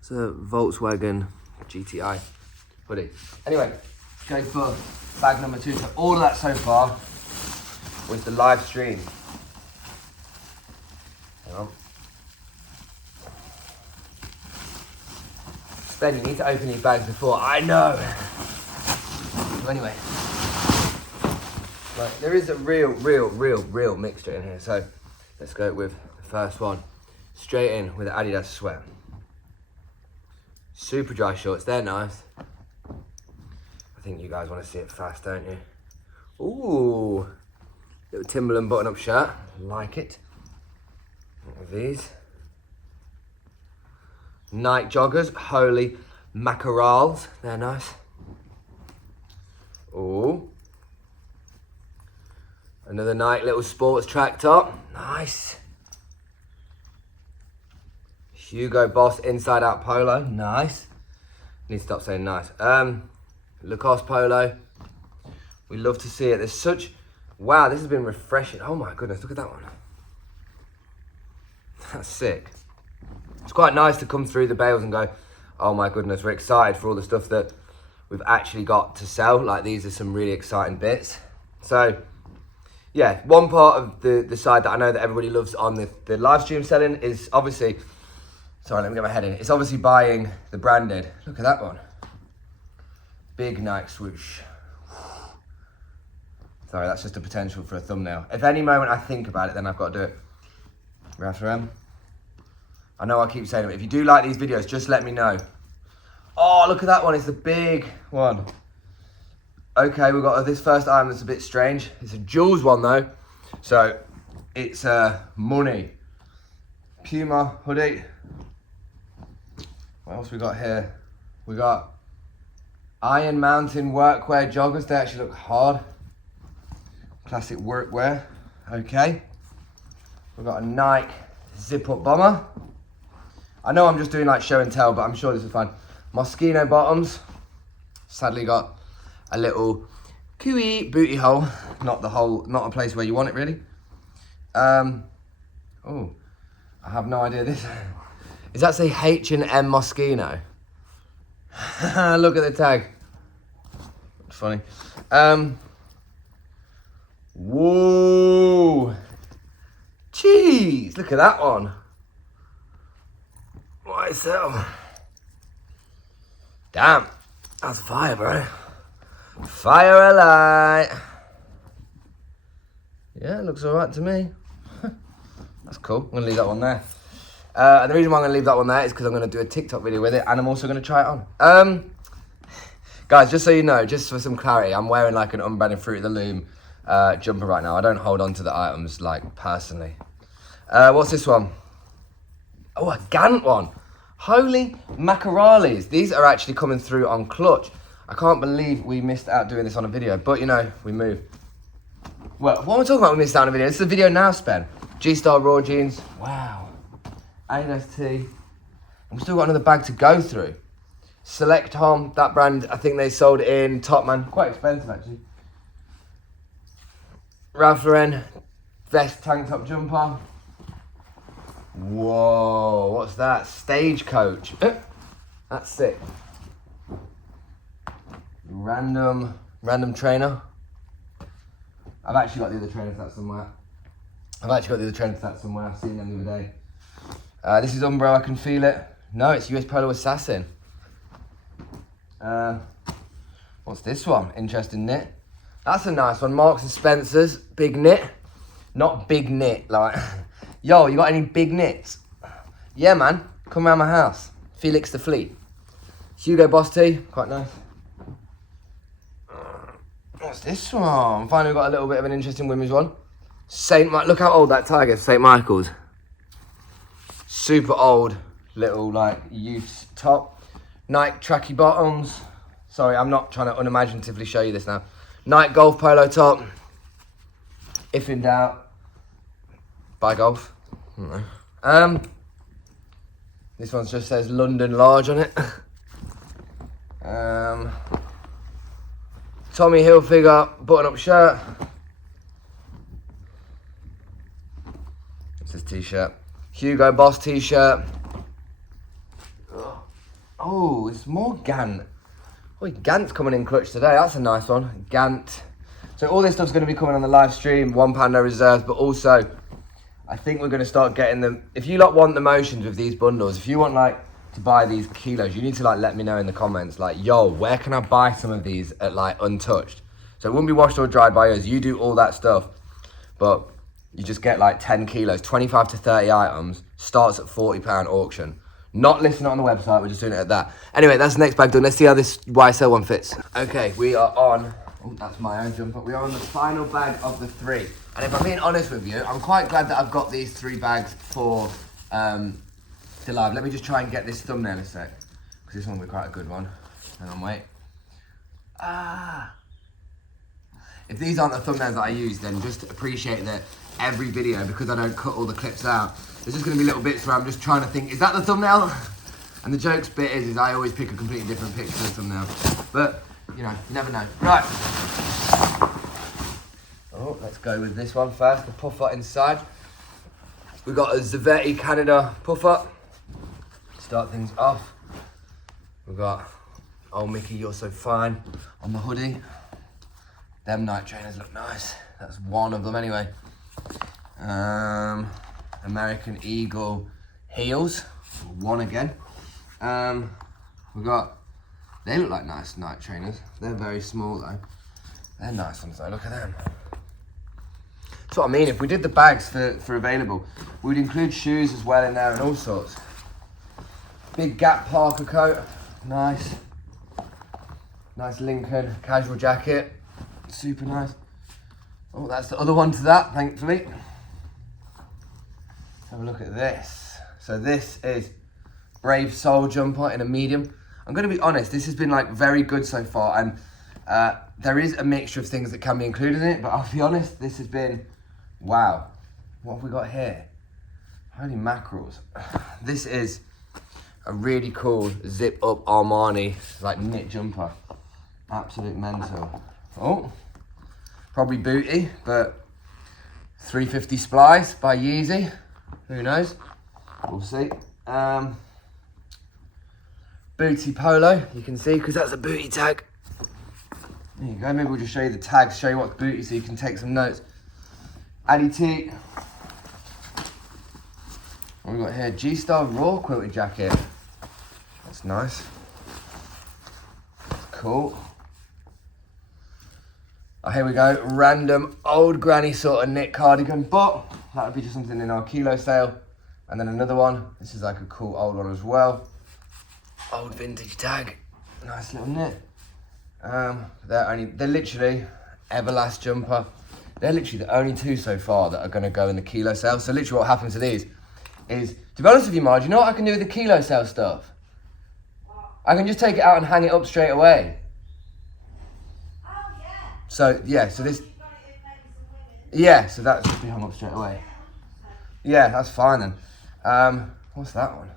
It's a Volkswagen GTI hoodie. Anyway, go for bag number 2. So all of that so far was the live stream. Hang on. Ben, you need to open these bags before. I know. So anyway, right, there is a real mixture in here. So let's go with the first one. Straight in with the Adidas sweat. Super dry shorts, they're nice. I think you guys want to see it fast, don't you? Ooh, little Timberland button-up shirt, like it. What are these? Nike joggers, holy mackerels, they're nice. Ooh. Another Nike little sports track top, nice. Hugo Boss inside out polo, nice. Need to stop saying nice. Lacoste polo, we love to see it. There's such, wow, this has been refreshing. Oh my goodness, look at that one. That's sick. It's quite nice to come through the bales and go, oh my goodness, we're excited for all the stuff that we've actually got to sell. Like these are some really exciting bits. So yeah, one part of the side that I know that everybody loves on the live stream selling is obviously, sorry, let me get my head in. It's obviously buying the branded. Look at that one. Big Nike swoosh. Sorry, that's just a potential for a thumbnail. If any moment I think about it, then I've got to do it. Referem. I know I keep saying it, but if you do like these videos, just let me know. Oh, look at that one. It's the big one. Okay, we've got this first item that's a bit strange. It's a Jules one though. So it's money. Puma hoodie. What else we got here? We got Iron Mountain workwear joggers. They actually look hard. Classic workwear. Okay. We've got a Nike zip-up bomber. I know I'm just doing like show and tell, but I'm sure this is fun. Moschino bottoms. Sadly got a little QE booty hole. Not a place where you want it really. Oh, I have no idea this. Does that say H&M Moschino? Look at the tag. It's funny. Whoa. Jeez, look at that one. YSL. Damn, that's fire, bro. Fire alight. Yeah, it looks all right to me. That's cool. I'm gonna leave that one there. And the reason why I'm gonna leave that one there is because I'm gonna do a TikTok video with it, and I'm also gonna try it on. Guys, just so you know, just for some clarity, I'm wearing like an unbranded Fruit of the Loom jumper right now. I don't hold on to the items like personally. What's this one? Oh, a Gant one. Holy macaralis. These are actually coming through on clutch. I can't believe we missed out doing this on a video, but you know, we move. Well, what am I talking about we missed out on a video? This is a video now, Spen. G-Star Raw jeans. Wow. AST. And we've still got another bag to go through. Select Hom, that brand, I think they sold in Topman. Quite expensive, actually. Ralph Lauren vest tank top jumper. Whoa, what's that? Stagecoach. That's sick. Random trainer. I've actually got the other trainer for that somewhere. I've seen them the other day. This is Umbro, I can feel it. No, it's US Polo Assassin. What's this one? Interesting knit. That's a nice one. Marks and Spencer's, big knit. Not big knit, like, yo, you got any big knits? Yeah, man, come around my house. Felix the Fleet. Hugo Boss tee, quite nice. What's this one? Finally got a little bit of an interesting women's one. Look how old that tiger is, St. Michael's. Super old, little like youth top. Nike tracky bottoms. Sorry, I'm not trying to unimaginatively show you this now. Nike golf polo top. If in doubt, buy golf. I don't know. This one just says London Large on it. Tommy Hilfiger button-up shirt. It says t-shirt. Hugo Boss t-shirt. Oh, it's more Gant. Oh, Gant's coming in clutch today. That's a nice one. Gant. So all this stuff's going to be coming on the live stream. £1 no reserves, but also I think we're going to start getting them. If you lot want the motions with these bundles, if you want like to buy these kilos, you need to like let me know in the comments. Like, yo, where can I buy some of these at like untouched? So it wouldn't be washed or dried by us. You do all that stuff, but you just get like 10 kilos, 25 to 30 items. Starts at £40 auction. Not listing it on the website, we're just doing it at that. Anyway, that's the next bag done. Let's see how this YSL one fits. Okay, we are on, oh, that's my own jumper. We are on the final bag of the 3. And if I'm being honest with you, I'm quite glad that I've got these 3 bags for the live. Let me just try and get this thumbnail a sec, because this one will be quite a good one. Hang on, wait. If these aren't the thumbnails that I use, then just appreciate that every video, because I don't cut all the clips out, there's just going to be little bits where I'm just trying to think, is that the thumbnail? And the jokes bit is I always pick a completely different picture of the thumbnail. But, you know, you never know. Right. Oh, let's go with this one first, the puffer inside. We've got a Zavetti Canada puffer. Start things off. We've got Old Mickey, You're So Fine on the hoodie. Them night trainers look nice. That's one of them anyway. American Eagle heels, one again. We've got, they look like nice night trainers. They're very small though. They're nice ones though, look at them. That's what I mean, if we did the bags for available, we'd include shoes as well in there and all sorts. Big Gap Parker coat, nice. Nice Lincoln casual jacket, super nice. Oh, that's the other one to that, thankfully. Have a look at this. So this is Brave Soul jumper in a medium. I'm going to be honest, this has been like very good so far, and There is a mixture of things that can be included in it, but I'll be honest, this has been, wow. What have we got here? Holy mackerels. This is a really cool zip up Armani, like knit jumper. Absolute mental. Oh, probably booty, but 350 splice by Yeezy. Who knows? We'll see. Booty polo, you can see, because that's a booty tag. There you go, maybe we'll just show you the tags, show you what's booty so you can take some notes. Addy T. What have we got here? G-Star Raw quilted jacket. That's nice. Cool. Oh, here we go. Random old granny sort of knit cardigan, but that would be just something in our kilo sale. And then another one. This is like a cool old one as well. Old vintage tag. Nice little knit. They're literally Everlast jumper. They're literally the only two so far that are going to go in the kilo sale. So literally what happens to these is, to be honest with you, Marge, you know what I can do with the kilo sale stuff? I can just take it out and hang it up straight away. Oh, yeah. So, yeah, so this... Yeah, so that should be hung up straight away. Yeah, that's fine then. What's that one?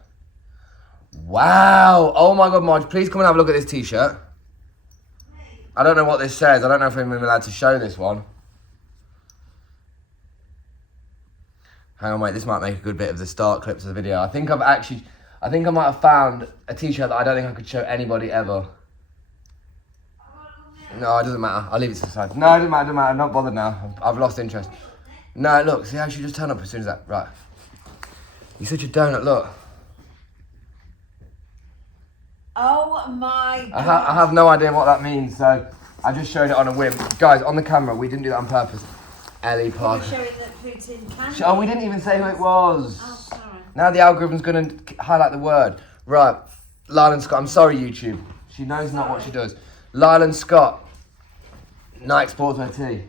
Wow! Oh my God, Marge, please come and have a look at this t-shirt. I don't know what this says. I don't know if I'm even allowed to show this one. Hang on, wait, this might make a good bit of the start clips of the video. I think I might have found a t-shirt that I don't think I could show anybody ever. No, it doesn't matter. I'll leave it to the side. No, it doesn't matter. I'm not bothered now. I've lost interest. No, look, see how she just turned up as soon as that. Right. You're such a donut, look. Oh my God. I have no idea what that means, so I just showed it on a whim. Guys, on the camera, we didn't do that on purpose. Ellie Park. You're showing that Putin can. Oh, we didn't even say who it was. Oh, sorry. Now the algorithm's going to highlight the word. Right, Lylan Scott. I'm sorry, YouTube. She knows not what she does. Lylan Scott. Nike Sportswear tee.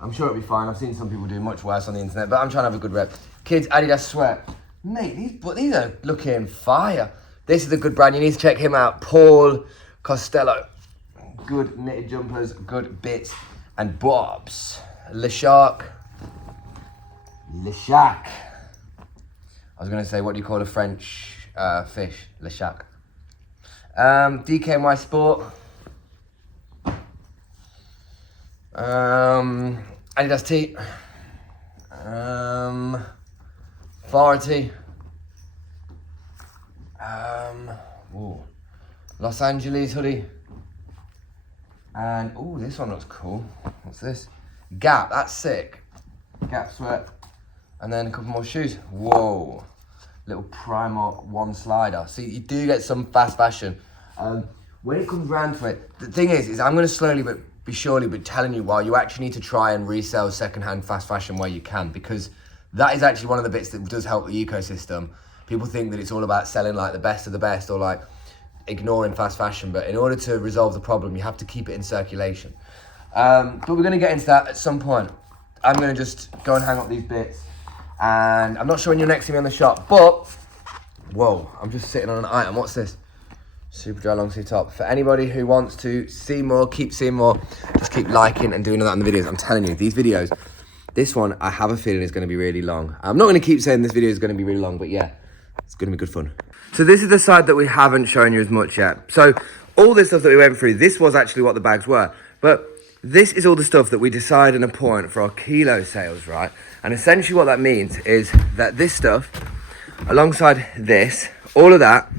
I'm sure it'll be fine. I've seen some people do much worse on the internet, but I'm trying to have a good rep. Kids Adidas sweat. Mate, these are looking fire. This is a good brand. You need to check him out. Paul Costello. Good knitted jumpers, good bits and bobs. Le Shark. I was going to say, what do you call a French fish? Le Shark. DKNY Sport. Adidas tee. Varity. Los Angeles hoodie. And, oh, this one looks cool. What's this? Gap, that's sick. Gap sweat. And then a couple more shoes. Whoa. Little Primark one slider. See, you do get some fast fashion. When it comes round to it, the thing is I'm going to slowly but be surely be telling you why you actually need to try and resell secondhand fast fashion where you can, because that is actually one of the bits that does help the ecosystem. People think that it's all about selling like the best of the best or like ignoring fast fashion, but in order to resolve the problem, you have to keep it in circulation. But we're going to get into that at some point. I'm going to just go and hang up these bits, and I'm not sure when you're next to me on the shop, but whoa, I'm just sitting on an item. What's this? Super dry long sleeve top. For anybody who wants to see more, keep seeing more, just keep liking and doing all that in the videos. I'm telling you, these videos, this one I have a feeling is going to be really long. I'm not going to keep saying this video is going to be really long, but yeah, it's going to be good fun. So this is the side that we haven't shown you as much yet. So all this stuff that we went through, this was actually what the bags were. But this is all the stuff that we decide in a point for our kilo sales, right? And essentially what that means is that this stuff, alongside this, all of that,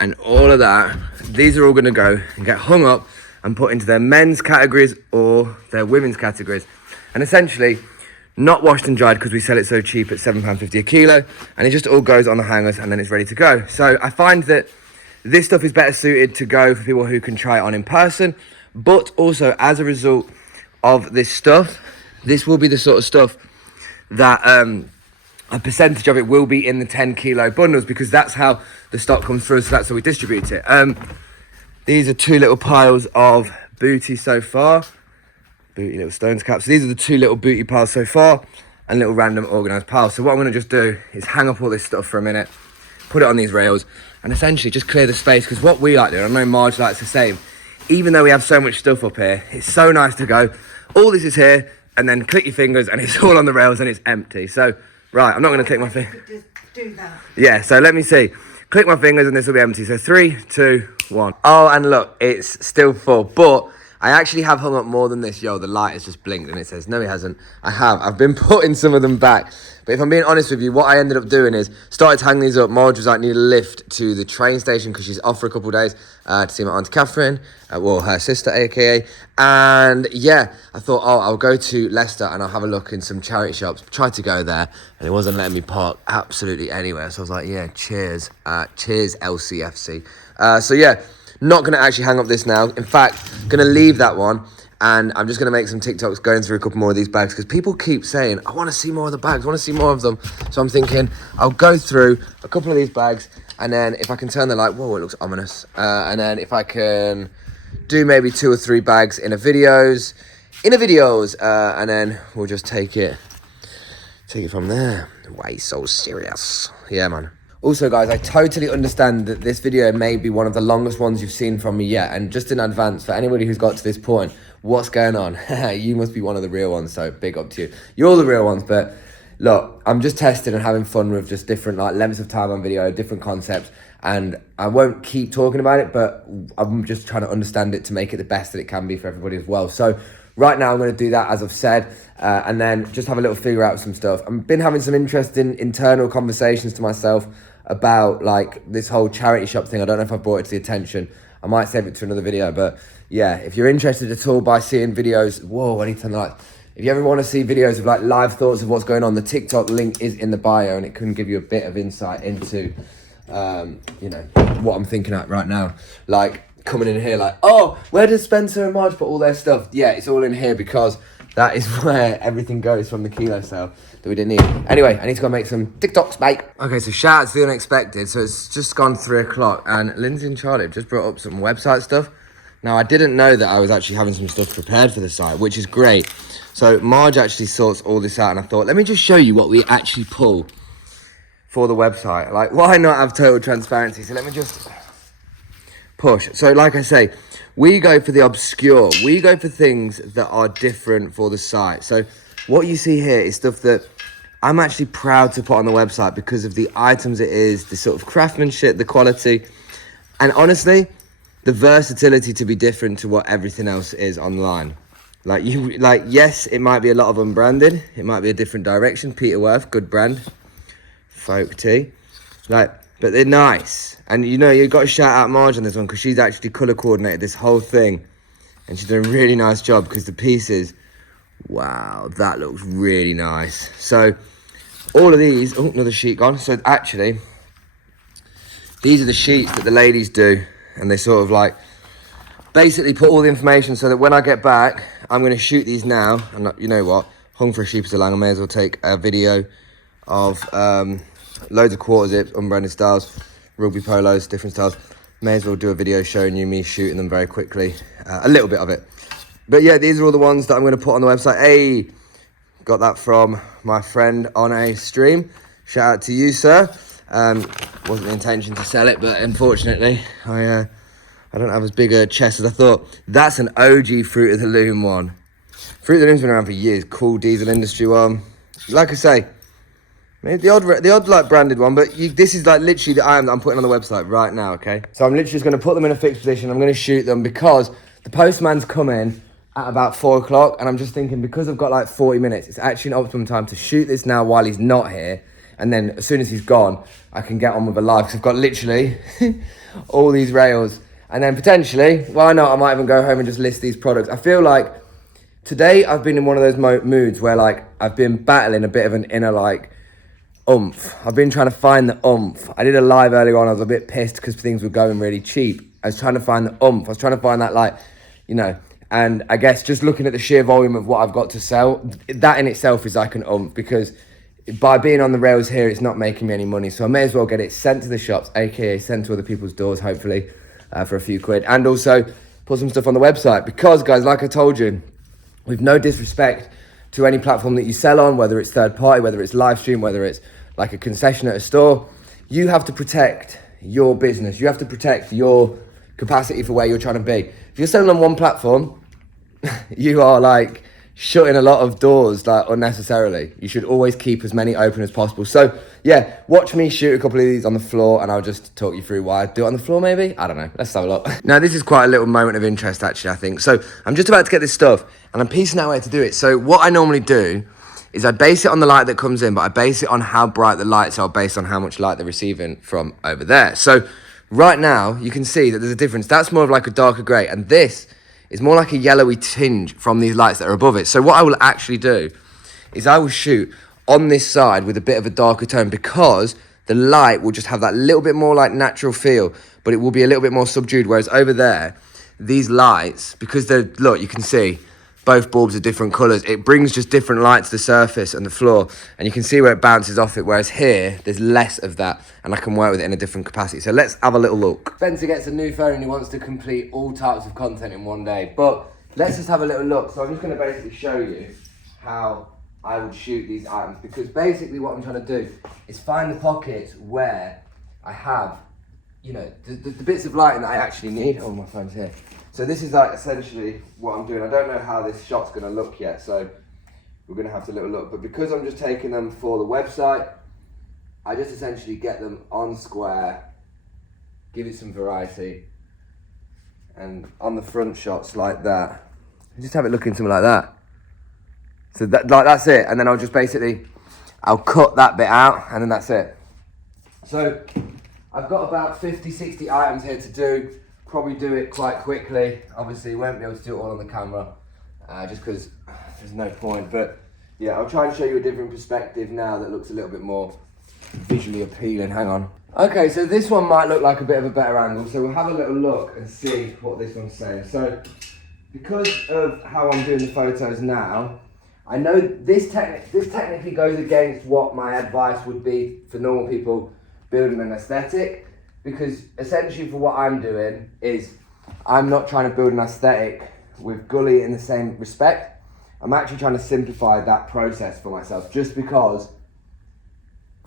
and all of that, these are all going to go and get hung up and put into their men's categories or their women's categories. And essentially, not washed and dried because we sell it so cheap at £7.50 a kilo. And it just all goes on the hangers and then it's ready to go. So I find that this stuff is better suited to go for people who can try it on in person. But also, as a result of this stuff, this will be the sort of stuff that a percentage of it will be in the 10 kilo bundles, because that's how the stock comes through, so that's how we distribute it. These are two little piles of booty so far. Booty little stones caps. So these are the two little booty piles so far, and little random organised piles. So what I'm going to just do is hang up all this stuff for a minute, put it on these rails, and essentially just clear the space, because what we like doing, I know Marge likes the same, even though we have so much stuff up here, it's so nice to go, all this is here, and then click your fingers and it's all on the rails and it's empty. So, right, I'm not gonna click my fingers. Just do that. Yeah, so let me see. Click my fingers and this will be empty. So 3, 2, 1. Oh, and look, it's still full, but I actually have hung up more than this. Yo, the light has just blinked and it says, no, it hasn't. I have. I've been putting some of them back. But if I'm being honest with you, what I ended up doing is started to hang these up. Marge was like, need a lift to the train station because she's off for a couple of days to see my Auntie Catherine, well, her sister, aka. And yeah, I thought, oh, I'll go to Leicester and I'll have a look in some charity shops. Tried to go there and it wasn't letting me park absolutely anywhere. So I was like, yeah, cheers. Cheers, LCFC. So yeah, not going to actually hang up this now. In fact, going to leave that one. And I'm just going to make some TikToks going through a couple more of these bags because people keep saying, I want to see more of the bags. I want to see more of them. So I'm thinking I'll go through a couple of these bags. And then if I can turn the light, whoa, it looks ominous. And then if I can do maybe 2 or 3 bags in a videos. And then we'll just take it from there. Why so serious? Yeah, man. Also, guys, I totally understand that this video may be one of the longest ones you've seen from me yet. And just in advance, for anybody who's got to this point, what's going on? You must be one of the real ones, so big up to you. You're all the real ones, but look, I'm just testing and having fun with just different like lengths of time on video, different concepts. And I won't keep talking about it, but I'm just trying to understand it to make it the best that it can be for everybody as well. So right now I'm going to do that, as I've said, and then just have a little figure out some stuff. I've been having some interesting internal conversations to myself about like this whole charity shop thing. I don't know if I've brought it to the attention. I might save it to another video, but yeah, if you're interested at all by seeing videos, whoa, I need to turn the lights. If you ever want to see videos of like live thoughts of what's going on, the TikTok link is in the bio and it can give you a bit of insight into, you know, what I'm thinking at right now. Like coming in here like, oh, where does Spencer and Marge put all their stuff? Yeah, it's all in here because that is where everything goes from the kilo sale that we didn't need. Anyway, I need to go make some TikToks, mate. Okay, so shout out to the unexpected. So it's just gone 3 o'clock and Lindsay and Charlie have just brought up some website stuff. Now, I didn't know that I was actually having some stuff prepared for the site, which is great. So Marge actually sorts all this out and I thought, let me just show you what we actually pull for the website. Like, why not have total transparency? So let me just push. So like I say, we go for the obscure. We go for things that are different for the site. So what you see here is stuff that I'm actually proud to put on the website because of the items it is, the sort of craftsmanship, the quality, and honestly, the versatility to be different to what everything else is online. Like yes, it might be a lot of unbranded. It might be a different direction. Peter Worth, good brand. Folk tea. But they're nice. And you know, you've got to shout out Marge on this one because she's actually colour coordinated this whole thing. And she's done a really nice job because the pieces, wow, that looks really nice. So all of these, oh, another sheet gone. So actually, these are the sheets that the ladies do. And they sort of like basically put all the information so that when I get back, I'm going to shoot these now. And you know what? Hung for a sheep is a lang. I may as well take a video of loads of quarter zips, unbranded styles, rugby polos, different styles. May as well do a video showing you me shooting them very quickly. A little bit of it. But yeah, these are all the ones that I'm going to put on the website. Hey, got that from my friend on a stream. Shout out to you, sir. Wasn't the intention to sell it, but unfortunately, I don't have as big a chest as I thought. That's an OG Fruit of the Loom one. Fruit of the Loom's been around for years. Cool diesel industry one. Like I say, maybe the odd like branded one, but this is like literally the item that I'm putting on the website right now, okay? So I'm literally just going to put them in a fixed position. I'm going to shoot them because the postman's coming at about 4 o'clock, and I'm just thinking because I've got like 40 minutes, it's actually an optimum time to shoot this now while he's not here. And then as soon as he's gone, I can get on with a live because I've got literally all these rails. And then potentially, why not? I might even go home and just list these products. I feel like today I've been in one of those moods where like I've been battling a bit of an inner like oomph. I've been trying to find the oomph. I did a live earlier on. I was a bit pissed because things were going really cheap. I was trying to find the oomph. I was trying to find that like, you know, and I guess just looking at the sheer volume of what I've got to sell, that in itself is like an oomph because by being on the rails here, it's not making me any money. So I may as well get it sent to the shops, aka sent to other people's doors, hopefully, for a few quid. And also put some stuff on the website. Because, guys, like I told you, with no disrespect to any platform that you sell on, whether it's third party, whether it's live stream, whether it's like a concession at a store, you have to protect your business. You have to protect your capacity for where you're trying to be. If you're selling on one platform, you are like shutting a lot of doors like unnecessarily. You should always keep as many open as possible. So yeah, watch me shoot a couple of these on the floor and I'll just talk you through why I do it on the floor maybe. I don't know, let's have a look. Now this is quite a little moment of interest actually, I think. So I'm just about to get this stuff and I'm piecing out where to do it. So what I normally do is I base it on the light that comes in, but I base it on how bright the lights are based on how much light they're receiving from over there. So right now you can see that there's a difference. That's more of like a darker grey, and this is more like a yellowy tinge from these lights that are above it. So what I will actually do is I will shoot on this side with a bit of a darker tone, because the light will just have that little bit more like natural feel, but it will be a little bit more subdued. Whereas over there, these lights, because they're, look, you can see both bulbs are different colours. It brings just different light to the surface and the floor, and you can see where it bounces off it. Whereas here, there's less of that, and I can work with it in a different capacity. So let's have a little look. Spencer gets a new phone and he wants to complete all types of content in one day, but let's just have a little look. So I'm just going to basically show you how I would shoot these items, because basically what I'm trying to do is find the pockets where I have, you know, the bits of lighting that I actually need. Oh, my phone's here. So this is like essentially what I'm doing. I don't know how this shot's going to look yet, so we're going to have to little look. But because I'm just taking them for the website, I just essentially get them on square, give it some variety, and on the front shots like that, just have it looking something like that. So that, like, that's it, and then I'll just basically, I'll cut that bit out, and then that's it. So I've got about 50, 60 items here to do. Probably do it quite quickly. Obviously, won't be able to do it all on the camera, just because there's no point. But yeah, I'll try and show you a different perspective now that looks a little bit more visually appealing. Hang on. Okay, so this one might look like a bit of a better angle. So we'll have a little look and see what this one's saying. So because of how I'm doing the photos now, I know this technically goes against what my advice would be for normal people building an aesthetic. Because essentially for what I'm doing is I'm not trying to build an aesthetic with Gully in the same respect. I'm actually trying to simplify that process for myself, just because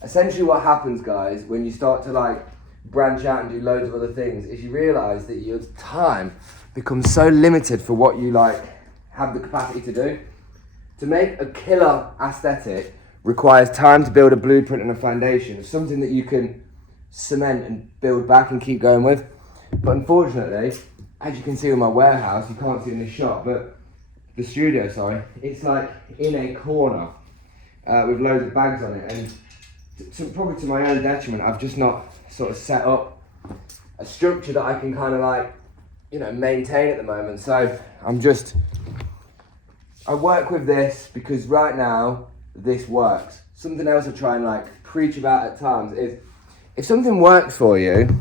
essentially what happens, guys, when you start to like branch out and do loads of other things, is you realise that your time becomes so limited for what you like have the capacity to do. To make a killer aesthetic requires time to build a blueprint and a foundation, something that you can cement and build back and keep going with. But unfortunately, as you can see in my warehouse, you can't see in this shot, but the studio, sorry, it's like in a corner with loads of bags on it, and probably to my own detriment, I've just not sort of set up a structure that I can kind of like, you know, maintain at the moment. So I work with this because right now this works. Something else I try and like preach about at times is, if something works for you,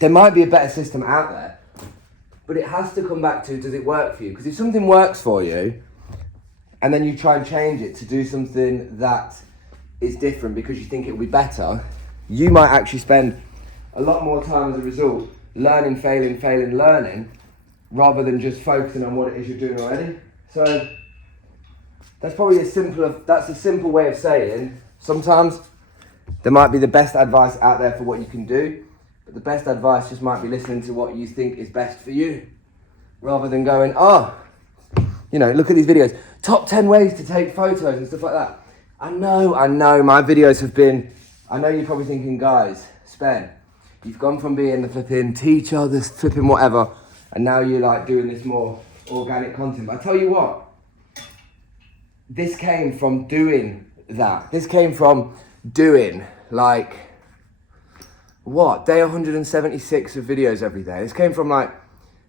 there might be a better system out there, but it has to come back to, does it work for you? Because if something works for you, and then you try and change it to do something that is different because you think it will be better, you might actually spend a lot more time as a result learning, failing, learning, rather than just focusing on what it is you're doing already. So that's probably a simple way of saying, sometimes there might be the best advice out there for what you can do, but the best advice just might be listening to what you think is best for you, rather than going, oh, you know, look at these videos, top 10 ways to take photos and stuff like that. I know, my videos have been, I know you're probably thinking, guys, Spen, you've gone from being the flipping teacher, this flipping whatever, and now you're like doing this more organic content. But I tell you what, this came from doing that. This came from doing like day 176 of videos every day. This came from like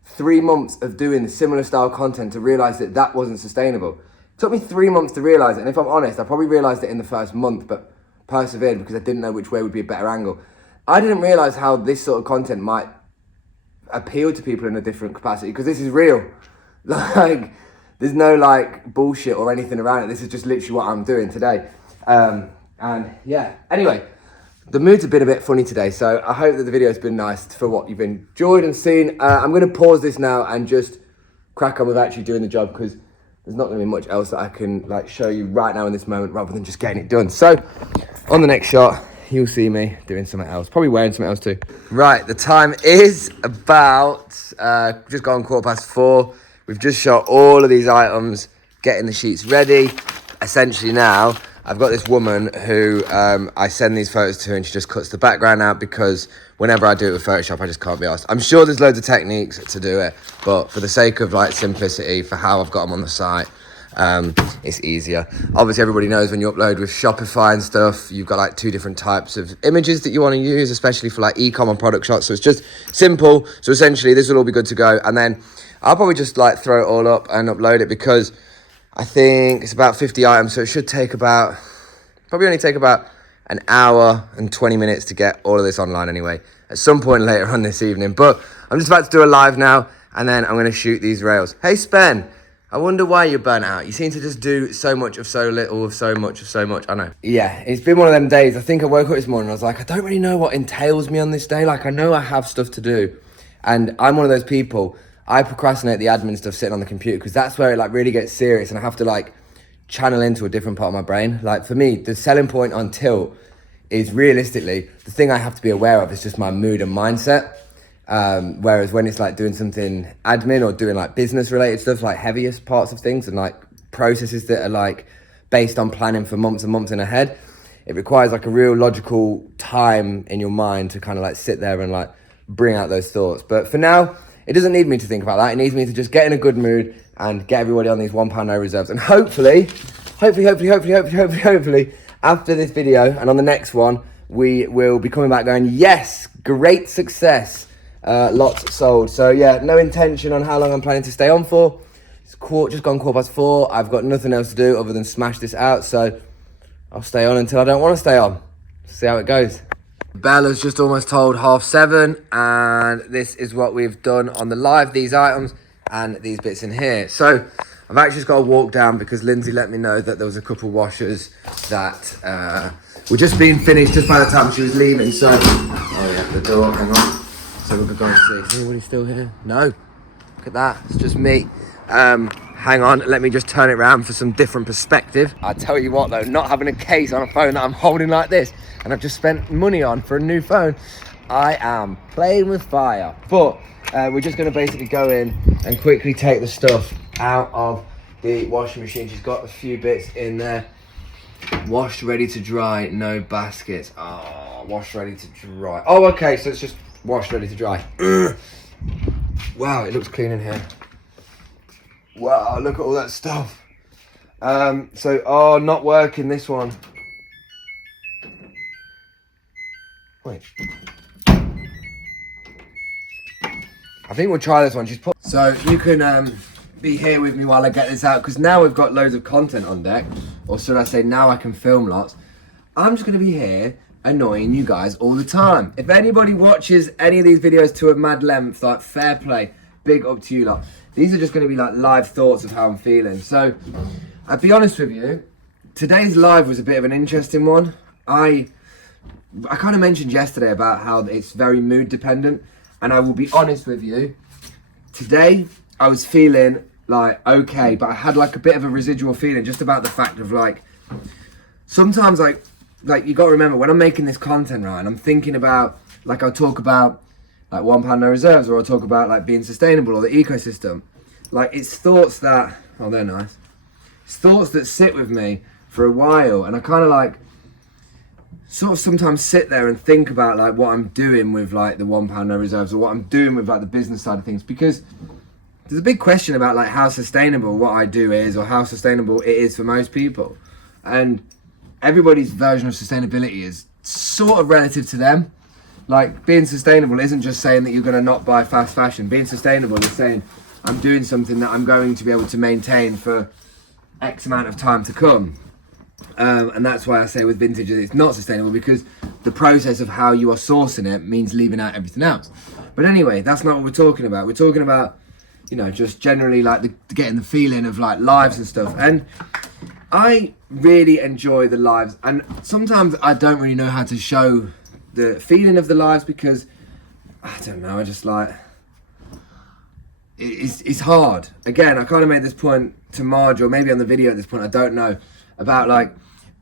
3 months of doing similar style content to realize that wasn't sustainable. It took me 3 months to realize it, and if I'm honest, I probably realized it in the first month, but persevered because I didn't know which way would be a better angle. I didn't realize how this sort of content might appeal to people in a different capacity, because this is real. Like, there's no like bullshit or anything around it. This is just literally what I'm doing today. And yeah, anyway, the mood's a bit funny today, so I hope that the video's been nice for what you've enjoyed and seen. I'm going to pause this now and just crack on with actually doing the job, because there's not going to be much else that I can like show you right now in this moment, rather than just getting it done. So on the next shot, you'll see me doing something else. Probably wearing something else too. Right, the time is about, just gone 4:15. We've just shot all of these items, getting the sheets ready. Essentially now, I've got this woman who I send these photos to, and she just cuts the background out because whenever I do it with Photoshop, I just can't be asked. I'm sure there's loads of techniques to do it, but for the sake of like simplicity, for how I've got them on the site, it's easier. Obviously, everybody knows when you upload with Shopify and stuff, you've got like 2 different types of images that you want to use, especially for like e-com and product shots. So it's just simple. So essentially, this will all be good to go. And then I'll probably just like throw it all up and upload it because I think it's about 50 items, so it should take probably only take about an hour and 20 minutes to get all of this online anyway, at some point later on this evening. But I'm just about to do a live now, and then I'm going to shoot these rails. Hey, Spen, I wonder why you're burnt out. You seem to just do so much of so little, of so much of so much. I know. Yeah, it's been one of them days. I think I woke up this morning and I was like, I don't really know what entails me on this day. Like, I know I have stuff to do, and I'm one of those people. I procrastinate the admin stuff sitting on the computer because that's where it like really gets serious, and I have to like channel into a different part of my brain. Like for me, the selling point on Tilt is realistically, the thing I have to be aware of is just my mood and mindset. Whereas when it's like doing something admin or doing like business related stuff, like heaviest parts of things and like processes that are like based on planning for months and months in ahead, it requires like a real logical time in your mind to kind of like sit there and like bring out those thoughts. But for now, it doesn't need me to think about that. It needs me to just get in a good mood and get everybody on these £1 no reserves. And hopefully, after this video and on the next one, we will be coming back going, yes, great success, lots sold. So yeah, no intention on how long I'm planning to stay on for. It's just gone 4:15. I've got nothing else to do other than smash this out. So I'll stay on until I don't want to stay on. See how it goes. Bella's just almost told 7:30, and this is what we've done on the live, these items and these bits in here. So I've actually just got to walk down because Lindsay let me know that there was a couple washers that were just being finished just by the time she was leaving. So, oh yeah, the door, hang on. So we're going to see. Is anybody still here? No. Look at that, it's just me. Hang on, let me just turn it around for some different perspective. I tell you what though, not having a case on a phone that I'm holding like this, and I've just spent money on for a new phone, I am playing with fire. But we're just going to basically go in and quickly take the stuff out of the washing machine. She's got a few bits in there. Washed, ready to dry, no baskets. Oh, washed, ready to dry. Oh, okay, so it's just washed, ready to dry. Wow, it looks clean in here. Wow, look at all that stuff. Not working, this one. Wait. I think we'll try this one. So you can be here with me while I get this out, because now we've got loads of content on deck, or should I say now I can film lots. I'm just going to be here annoying you guys all the time. If anybody watches any of these videos to a mad length, like fair play, big up to you lot. These are just going to be like live thoughts of how I'm feeling. So I'll be honest with you, today's live was a bit of an interesting one. I kind of mentioned yesterday about how it's very mood dependent, and I will be honest with you, today I was feeling like okay, but I had like a bit of a residual feeling just about the fact of like, sometimes like you got to remember when I'm making this content, right, and I'm thinking about, like I'll talk about like £1 no reserves, or I'll talk about like being sustainable or the ecosystem. Like it's thoughts that, oh they're nice, it's thoughts that sit with me for a while, and I kind of like sort of sometimes sit there and think about like what I'm doing with like the £1 no reserves, or what I'm doing with like the business side of things, because there's a big question about like how sustainable what I do is, or how sustainable it is for most people. And everybody's version of sustainability is sort of relative to them. Like being sustainable isn't just saying that you're going to not buy fast fashion. Being sustainable is saying I'm doing something that I'm going to be able to maintain for X amount of time to come. And that's why I say with vintage it's not sustainable, because the process of how you are sourcing it means leaving out everything else. But anyway, that's not what we're talking about. We're talking about, you know, just generally like getting the feeling of like lives and stuff. And I really enjoy the lives, and sometimes I don't really know how to show the feeling of the lives, because I don't know, I just like it's hard. Again, I kind of made this point to Marge, or maybe on the video at this point, I don't know, about like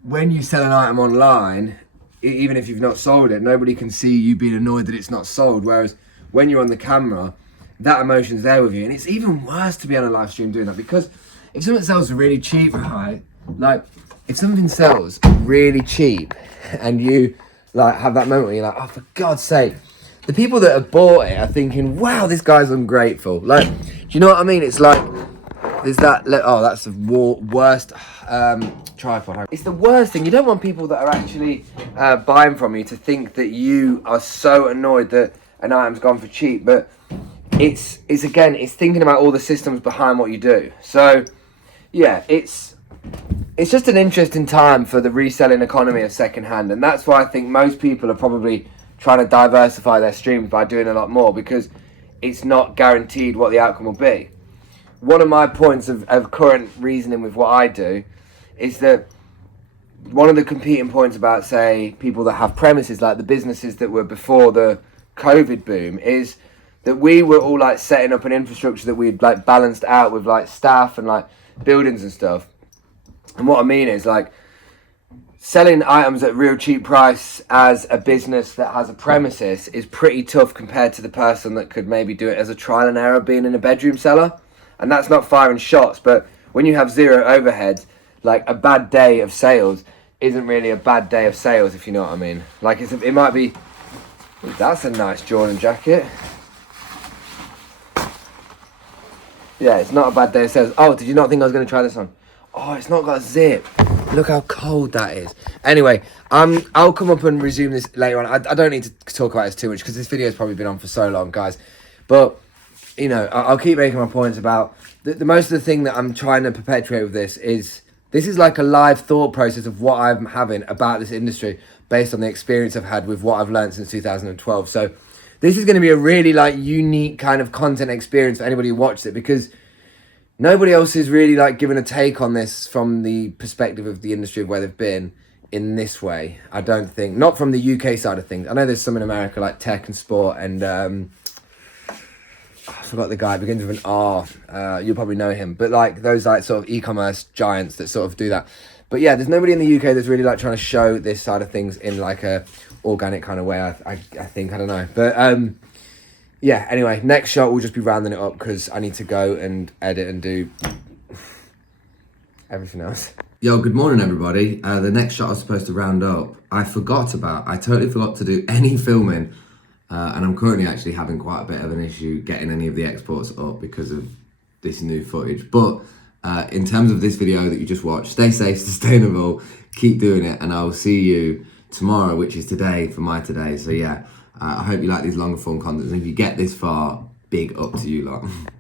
when you sell an item online, even if you've not sold it, nobody can see you being annoyed that it's not sold. Whereas when you're on the camera, that emotion's there with you. And it's even worse to be on a live stream doing that, because if something sells really cheap, right? Like, if something sells really cheap and you like have that moment where you're like, oh, for God's sake, the people that have bought it are thinking, wow, this guy's ungrateful. Like, do you know what I mean? It's like, there's that, oh, that's the worst tripod. It's the worst thing. You don't want people that are actually buying from you to think that you are so annoyed that an item's gone for cheap. But it's again, it's thinking about all the systems behind what you do. So, yeah, it's just an interesting time for the reselling economy of secondhand, and that's why I think most people are probably trying to diversify their streams by doing a lot more, because it's not guaranteed what the outcome will be. One of my points of current reasoning with what I do is that one of the competing points about, say, people that have premises, like the businesses that were before the COVID boom, is that we were all like setting up an infrastructure that we'd like balanced out with like staff and like buildings and stuff. And what I mean is, like, selling items at real cheap price as a business that has a premises is pretty tough compared to the person that could maybe do it as a trial and error being in a bedroom cellar. And that's not firing shots, but when you have zero overheads, like, a bad day of sales isn't really a bad day of sales, if you know what I mean. Like, it might be, that's a nice Jordan jacket. Yeah, it's not a bad day of sales. Oh, did you not think I was going to try this on? Oh, it's not got a zip. Look how cold that is. Anyway, I'll come up and resume this later on. I don't need to talk about this too much because this video has probably been on for so long, guys. But, you know, I'll keep making my points about the most of the thing that I'm trying to perpetuate with this is like a live thought process of what I'm having about this industry based on the experience I've had with what I've learned since 2012. So this is going to be a really like unique kind of content experience for anybody who watches it, because nobody else is really like giving a take on this from the perspective of the industry of where they've been in this way. I don't think, not from the UK side of things. I know there's some in America like tech and sport and I forgot the guy, it begins with an R. You'll probably know him, but like those like sort of e-commerce giants that sort of do that. But yeah, there's nobody in the UK that's really like trying to show this side of things in like a organic kind of way. I think, I don't know, but yeah, anyway, next shot we'll just be rounding it up because I need to go and edit and do everything else. Yo, good morning everybody. The next shot I was supposed to round up, I totally forgot to do any filming, and I'm currently actually having quite a bit of an issue getting any of the exports up because of this new footage. But in terms of this video that you just watched, stay safe, sustainable, keep doing it, and I'll see you tomorrow, which is today for my today. So yeah, I hope you like these longer form contents, and if you get this far, big up to you lot.